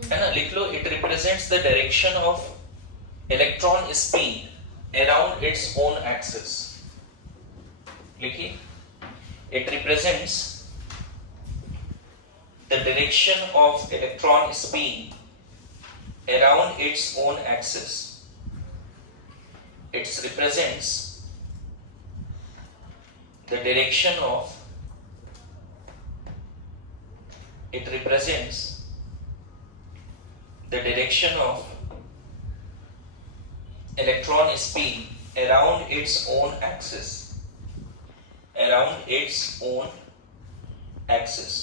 है ना? लिख लो, it represents the direction of electron spin around its own axis. लिखिए, it represents the direction of electron spin around its own axis. It represents the direction of, it represents the direction of electron spin around its own axis, around its own axis.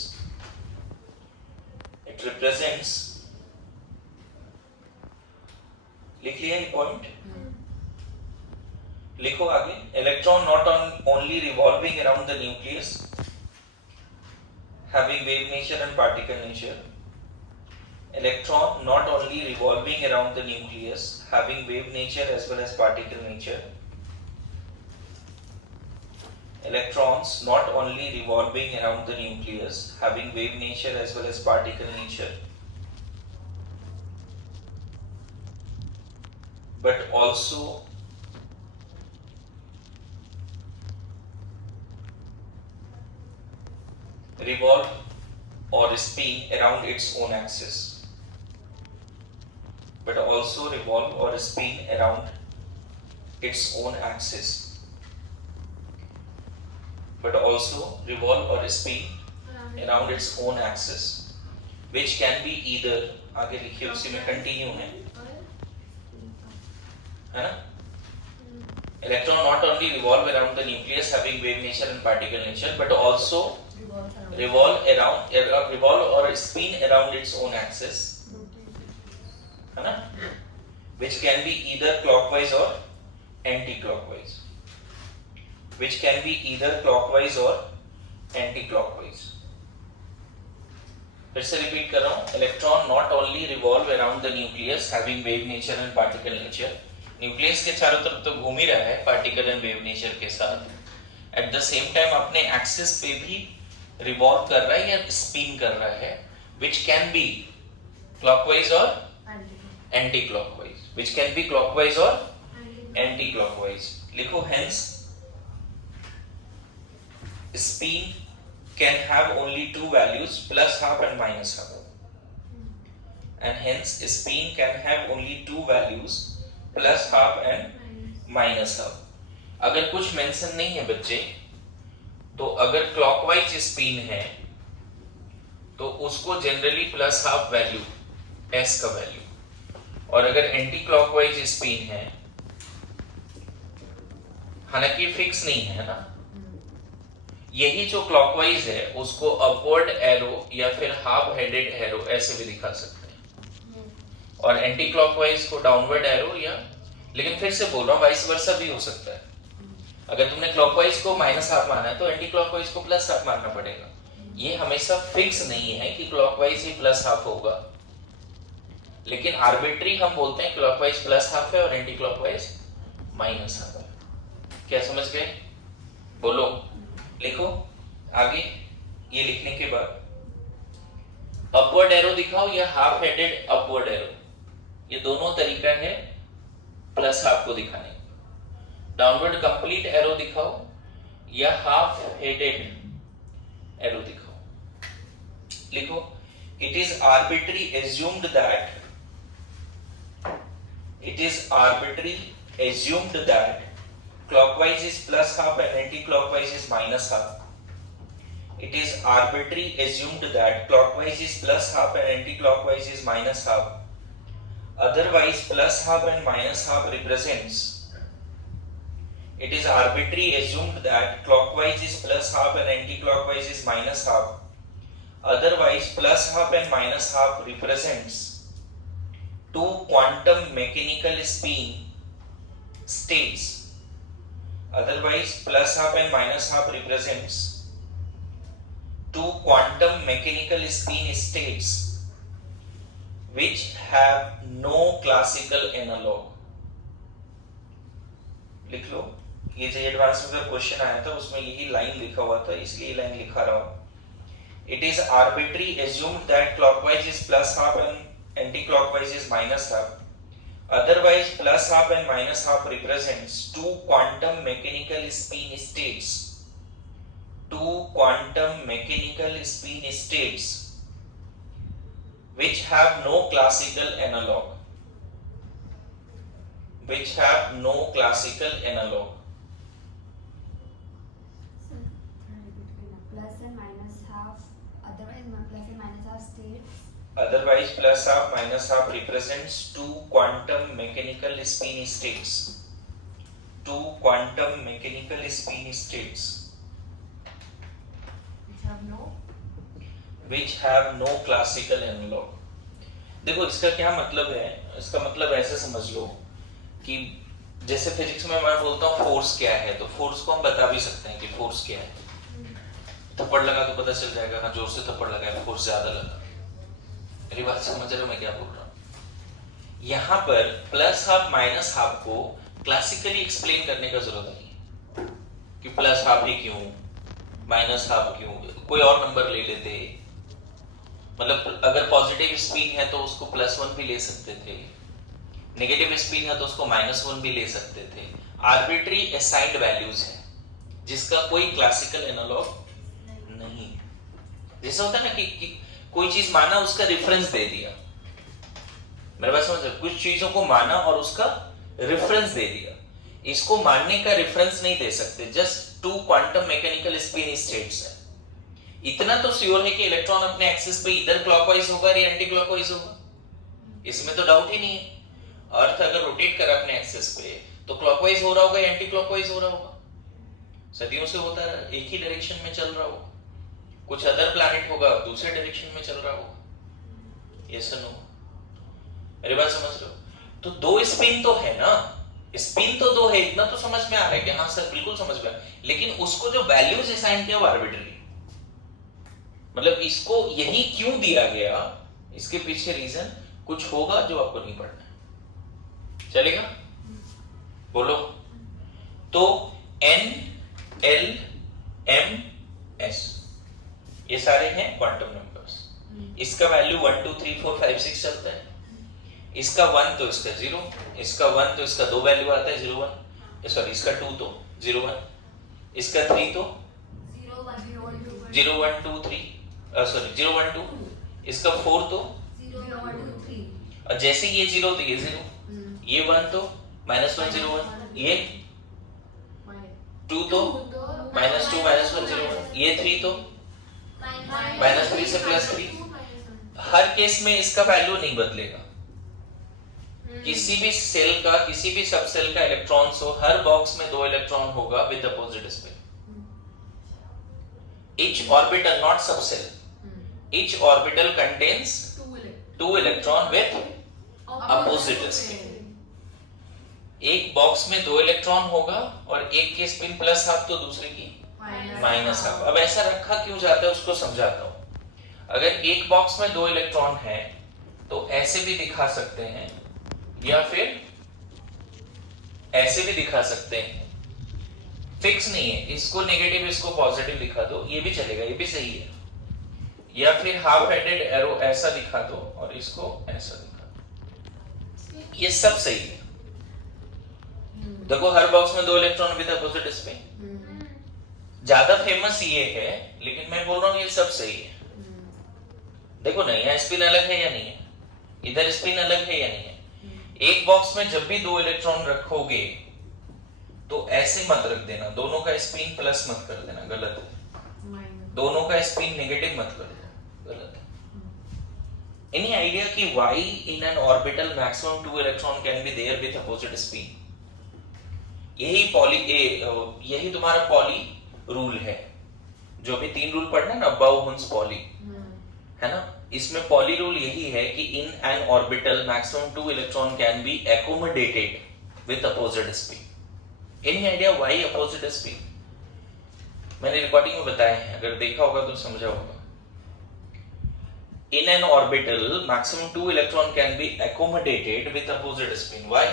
It represents, लिख लिया ये पॉइंट? लिखो आगे, electron not only revolving around the nucleus having wave nature and particle nature, electron not only revolving around the nucleus having wave nature as well as particle nature, electrons not only revolving around the nucleus having wave nature as well as particle nature, but also revolve or spin around its own axis, but also revolve or spin around its own axis, but also revolve or spin around its own axis. which can be either, आगे लिखिए उसी में कंटिन्यू है ना. Electron not only revolve around the nucleus having wave nature and particle nature, but also revolve or spin around its own axis, है ना, which can be either clockwise or anti-clockwise, which can be either clockwise or anti-clockwise. फिर से रिपीट कर रहा हूँ. Electron not only revolve around the nucleus having wave nature and particle nature. Nucleus के चारों तरफ तो घूम ही रहा है पार्टिकल एंड वेव नेचर के साथ. एट द सेम टाइम अपने एक्सिस पे भी रिवॉल्व कर रहा है या स्पिन कर रहा है, which can be clockwise or anti-clockwise, which can be clockwise or anti-clockwise. लिखो hence spin can have only two values, plus half and minus half, and hence spin can have only two values, plus half and minus half. अगर कुछ मेंशन नहीं है बच्चे, तो अगर क्लॉकवाइज स्पिन है तो उसको generally plus half value S का वैल्यू, और अगर एंटी क्लॉकवाइज स्पिन है, हालांकि फिक्स नहीं है ना, यही जो क्लॉकवाइज है उसको अपवर्ड एरो या फिर हाफ हेडेड एरो ऐसे भी दिखा सकते हैं, और एंटी क्लॉकवाइज को डाउनवर्ड एरो या, लेकिन फिर से बोल रहा हूं वाइस वर्सा भी हो सकता है. अगर तुमने क्लॉकवाइज को माइनस हाफ माना है तो एंटी क्लॉकवाइज को प्लस हाफ मानना पड़ेगा. ये हमेशा फिक्स नहीं है कि क्लॉकवाइज ही प्लस हाफ होगा, लेकिन आर्बिट्री हम बोलते हैं क्लॉकवाइज प्लस हाफ है और एंटी क्लॉकवाइज माइनस हाफ है. क्या समझ गए? बोलो, लिखो आगे. ये लिखने के बाद अपवर्ड एरो दिखाओ या हाफ हेडेड अपवर्ड एरो, ये दोनों तरीका है प्लस हाफ को दिखाने. डाउनवर्ड कंप्लीट एरो दिखाओ या हाफ हेडेड एरो दिखाओ. लिखो, it is arbitrary assumed that clockwise is plus half and anti-clockwise is minus half. It is arbitrary assumed that clockwise is plus half and anti-clockwise is minus half. Otherwise, plus half and minus half represents. It is arbitrary assumed that clockwise is plus half and anti-clockwise is minus half. Otherwise, plus half and minus half represents two quantum mechanical spin states. Otherwise, plus half and minus half represents two quantum mechanical spin states which have no classical analog. लिख लो, ये जो एडवांस में क्वेश्चन आया था उसमें यही लाइन लिखा हुआ था, इसलिए लाइन लिखा रहा हूं. It is arbitrary assumed that clockwise is plus half and anti-clockwise is minus half. Otherwise, plus half and minus half represents two quantum mechanical spin states. Two quantum mechanical spin states which have no classical analog. Which have no classical analog. Plus and minus half. Otherwise, plus and minus half states. Otherwise, plus half minus half represents two quantum mechanical spin states. Two quantum mechanical spin states which have no classical analog. देखो इसका क्या मतलब है? इसका मतलब ऐसे समझ लो कि जैसे फिजिक्स में मैं बोलता हूँ फोर्स क्या है, तो फोर्स को हम बता भी सकते हैं कि फोर्स क्या है. थप्पड़ लगा तो पता चल जाएगा, हाँ जोर से थप्पड़ लगा है, फोर्स ज्यादा लगा. मेरी बात समझ रहे हो मैं क्या बोल रहा हूँ? यहाँ पर प्लस हाफ माइनस हाफ को क्लासिकली एक्सप्लेन करने का जरूरत नहीं है कि प्लस हाफ ही क्यों, माइनस हाफ क्यों. कोई और नंबर ले लेते, मतलब अगर पॉजिटिव स्पिन है तो उसको +1 भी ले सकते थे, नेगेटिव स्पिन है तो उसको -1 भी ले सकते थे. आर्बिट्री असाइन्ड वैल्यूज है जिसका कोई क्लासिकल एनालॉग नहीं है. जैसा होता है ना कि कोई चीज माना, उसका रेफरेंस दे दिया. मेरे बात समझ, कुछ चीजों को माना और उसका रेफरेंस दे दिया. इसको मानने का रेफरेंस नहीं दे सकते, just two quantum mechanical spin states है. इतना तो श्योर है कि इलेक्ट्रॉन अपने एक्सिस पे इधर क्लॉकवाइज होगा या एंटी क्लॉकवाइज होगा, इसमें तो डाउट ही नहीं है। अर्थ अगर रोटेट कर अपने एक्सिस पे तो क्लॉकवाइज हो रहा होगा या एंटी क्लॉकवाइज हो रहा होगा, सदियों से होता है, एक ही डायरेक्शन में चल रहा होगा। कुछ अदर प्लैनेट होगा दूसरे डायरेक्शन में चल रहा होगा। यस नो, मेरी बात समझ रहे हो? तो दो स्पिन तो है ना, स्पिन तो दो है, इतना तो समझ में आ रहा है कि हाँ सर बिल्कुल समझ में आ रहा है। लेकिन उसको जो वैल्यूज असाइन किया वो आर्बिट्ररी, मतलब इसको यही क्यों दिया गया, इसके पीछे रीजन कुछ होगा जो आपको नहीं पढ़ना है। चलेगा? बोलो। तो N L M S ये सारे हैं क्वांटम नंबर्स। इसका वैल्यू 1 2 3 4 5 6 चलता है। इसका 1 तो इसका 0, इसका 1 तो इसका दो वैल्यू आता है 0 1, सॉरी इसका 2 तो 0 1, इसका 3 तो 0 1 2 3, सॉरी 0 1 2, इसका 4 तो 0 1 2 3, और जैसे ये 0 तो ये 0, ये 1 तो -1 0 1, ये 2 तो -2 -1 0 1, ये 3 तो -3 से +3। हर केस में इसका वैल्यू नहीं बदलेगा। किसी भी सेल का, किसी भी सब सेल का इलेक्ट्रॉन हो, हर बॉक्स में 2 इलेक्ट्रॉन होगा with opposite spin. Each orbital, not subcell, each orbital contains 2 electron with opposite spin। एक बॉक्स में 2 इलेक्ट्रॉन होगा और एक के स्पिन प्लस हाफ तो दूसरे की माइनस हाफ। अब ऐसा रखा क्यों जाता है उसको समझाता हूं। अगर एक बॉक्स में 2 इलेक्ट्रॉन है तो ऐसे भी दिखा सकते हैं या फिर ऐसे भी दिखा सकते हैं, फिक्स नहीं है। इसको नेगेटिव इसको पॉजिटिव दिखा दो, ये भी चलेगा, ये भी सही है। या फिर हाफ हेडेड एरो ऐसा दिखा दो और इसको ऐसा दिखा दो, ये सब सही है। देखो हर बॉक्स में 2 इलेक्ट्रॉन विद अपोजिट स्पिन, ज्यादा फेमस ये है, लेकिन मैं बोल रहा हूं ये सब सही है। देखो ना यहाँ स्पिन अलग है या नहीं है, इधर स्पिन अलग है या नहीं है। एक बॉक्स में जब भी 2 इलेक्ट्रॉन रखोगे तो ऐसे मत रख देना, दोनों का स्पिन प्लस मत कर देना, गलत है। दोनों का स्पिन नेगेटिव मत कर देना, गलत है। एनी आइडिया कि why in an orbital maximum 2 electron can be there with opposite spin? यही तुम्हारा पॉली रूल है, जो भी 3 रूल पढ़ना ना, बाउ-हुन्स पॉली, है ना। इसमें पॉली रूल यही है कि in an orbital maximum 2 electron can be accommodated with opposite spin। Any idea why opposite spin? मैंने रिकॉर्डिंग में बताया है, अगर देखा होगा तो समझा होगा। In an orbital, maximum 2 electron can be accommodated with opposite spin. Why?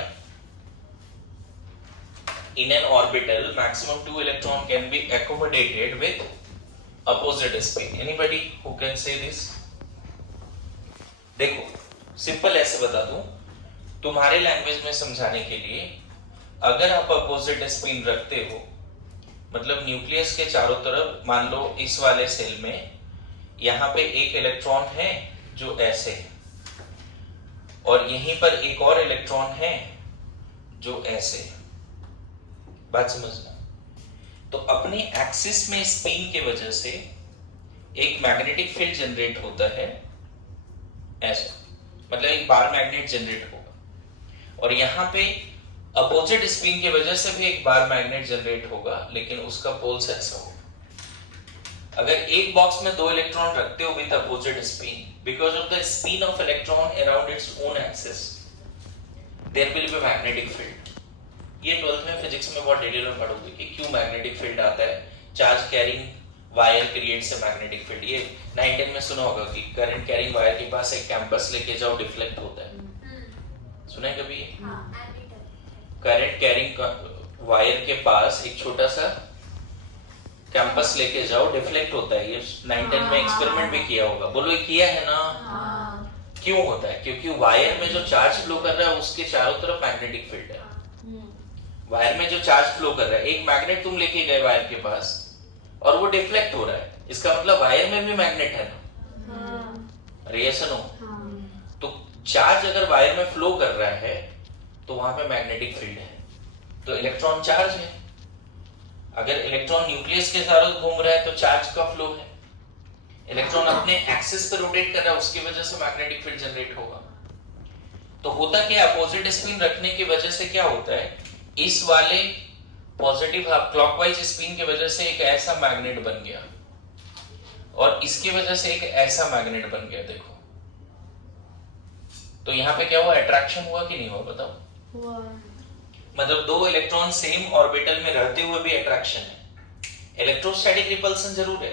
In an orbital, maximum 2 electron can be accommodated with opposite spin. Anybody who can say this? देखो, सिंपल ऐसे बता दूं, तुम्हारे लैंग्वेज में समझाने के लिए, अगर आप अपोजिट स्पिन रखते हो, मतलब न्यूक्लियस के चारों तरफ, मान लो इस वाले सेल में यहाँ पे एक इलेक्ट्रॉन है जो ऐसे है, और यहीं पर एक और इलेक्ट्रॉन है जो ऐसे है। बात समझना। तो अपने एक्सिस में स्पिन के वजह से एक मैग्नेटिक फील्ड जनरेट होता है ऐसा, मतलब एक बार मैग्नेट जनरेट होगा, और यहाँ पे अपोजिट स्पिन की वजह से भी एक बार मैग्नेट जनरेट होगा, लेकिन उसका पोल्स ऐसा होगा। अगर एक बॉक्स में 2 इलेक्ट्रॉन रखते हो with opposite spin, because of the spin of electron around its own axis, there will be magnetic field. ये 12th में फिजिक्स में बहुत डिटेल में पढ़ोगे कि क्यों मैग्नेटिक फील्ड आता है। Charge carrying wire creates a magnetic field. ये 9-10 में सुना होगा कि करंट कैरिंग वायर के पास एक कैंपस लेके जाओ, डिफ्लेक्ट होता है, सुना है कभी? करंट कैरिंग वायर के पास एक छोटा सा कैंपस लेके जाओ, डिफ्लेक्ट होता है। ये 9-10 में एक्सपेरिमेंट भी किया होगा, बोलो ये किया है ना? क्यों होता है? क्योंकि वायर में जो चार्ज फ्लो कर रहा है उसके चारों तरफ मैग्नेटिक फील्ड है। वायर में जो चार्ज फ्लो कर रहा है, एक मैग्नेट तुम लेके गए वायर के पास और वो डिफ्लेक्ट हो रहा है, इसका मतलब वायर में भी मैग्नेट है ना? अरे ये सुनो, तो चार्ज अगर वायर में फ्लो कर रहा है तो वहां पे मैग्नेटिक फील्ड है, तो इलेक्ट्रॉन चार्ज है। अगर इलेक्ट्रॉन न्यूक्लियस के चारों घूम रहा है तो चार्ज का फ्लो है। इलेक्ट्रॉन अपने एक्सिस पे रोटेट कर रहा है, उसकी वजह से मैग्नेटिक फील्ड जनरेट होगा। तो होता क्या, अपोजिट स्पिन रखने की वजह से क्या होता है, इस वाले पॉजिटिव क्लॉकवाइज स्पिन की वजह से एक ऐसा मैग्नेट बन गया और इसकी वजह से एक ऐसा मैग्नेट बन गया। देखो तो यहाँ पे क्या हुआ, अट्रैक्शन हुआ कि नहीं हुआ, बताओ। हुआ। मतलब दो इलेक्ट्रॉन सेम ऑर्बिटल में रहते हुए भी अट्रैक्शन है। इलेक्ट्रोस्टैटिक रिपल्सन जरूर है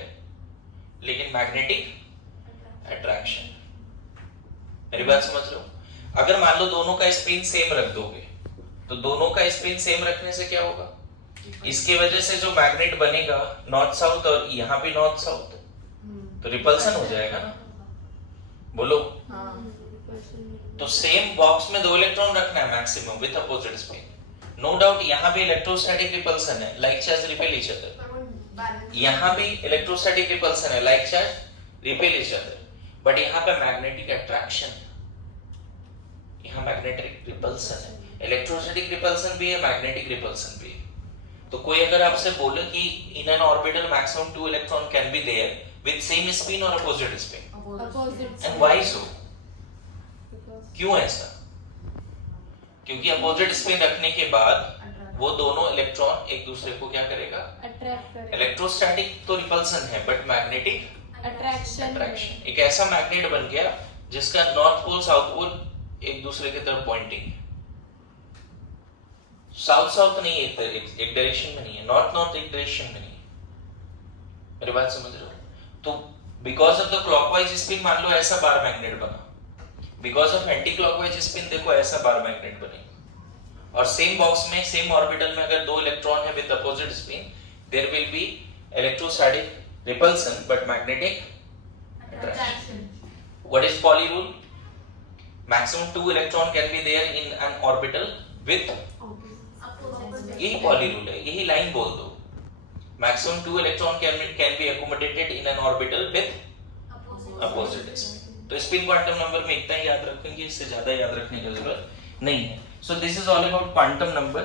लेकिन मैग्नेटिक अट्रैक्शन। मेरी बात समझ रहे हो? अगर मान लो दोनों का स्पिन सेम रख दोगे तो दोनों का स्पिन सेम रखने से क्या होगा, इसके वजह से जो मैग्नेट बनेगा नॉर्थ साउथ और यहाँ भी नॉर्थ साउथ, तो रिपल्सन हो जाएगा ना, बोलो। तो सेम बॉक्स में दो इलेक्ट्रॉन रखना है maximum with opposite spin. No doubt यहाँ भी इलेक्ट्रोस्टैटिक रिपल्सन है, like charge repel each other. यहाँ भी इलेक्ट्रोस्टैटिक रिपल्सन है, like charge repel each other. But यहाँ पे मैग्नेटिक अट्रैक्शन, यहाँ मैग्नेटिक रिपल्सन है। इलेक्ट्रोस्टैटिक रिपल्सन भी है, मैग्नेटिक रिपल्सन भी है। तो कोई अगर आपसे बोले कि in an orbital maximum 2 electron can be there with same spin और opposite spin, and why so, क्यों ऐसा? क्योंकि अपोजिट स्पिन रखने के बाद वो दोनों इलेक्ट्रॉन एक दूसरे को क्या करेगा, अट्रैक्ट करेगा। इलेक्ट्रोस्टैटिक तो रिपल्सन है बट मैग्नेटिक अट्रैक्शन। एक ऐसा मैग्नेट बन गया जिसका नॉर्थ पोल साउथ पोल एक दूसरे की तरफ पॉइंटिंग, साउथ साउथ नहीं, एक डायरेक्शन में नहीं है, नॉर्थ नॉर्थ एक डायरेक्शन में नहीं है। मेरी बात समझ रहे हो? तो because of the clockwise spin मान लो ऐसा बार मैग्नेट बना, because of anti clockwise spin देखो ऐसा बार मैग्नेट बने। और सेम बॉक्स में सेम ऑर्बिटल में अगर दो इलेक्ट्रॉन है with opposite spin, there will be electrostatic repulsion but magnetic attraction. What is Pauli rule? Maximum 2 electron can be there in an orbital with, यही पॉली रूल है, यही लाइन बोल दो। Maximum 2 electron can be accommodated in an orbital with opposite spin। तो स्पिन क्वांटम नंबर में इतना ही याद रखेंगे, इससे ज्यादा याद रखने की जरूरत नहीं है। So this is all about quantum number।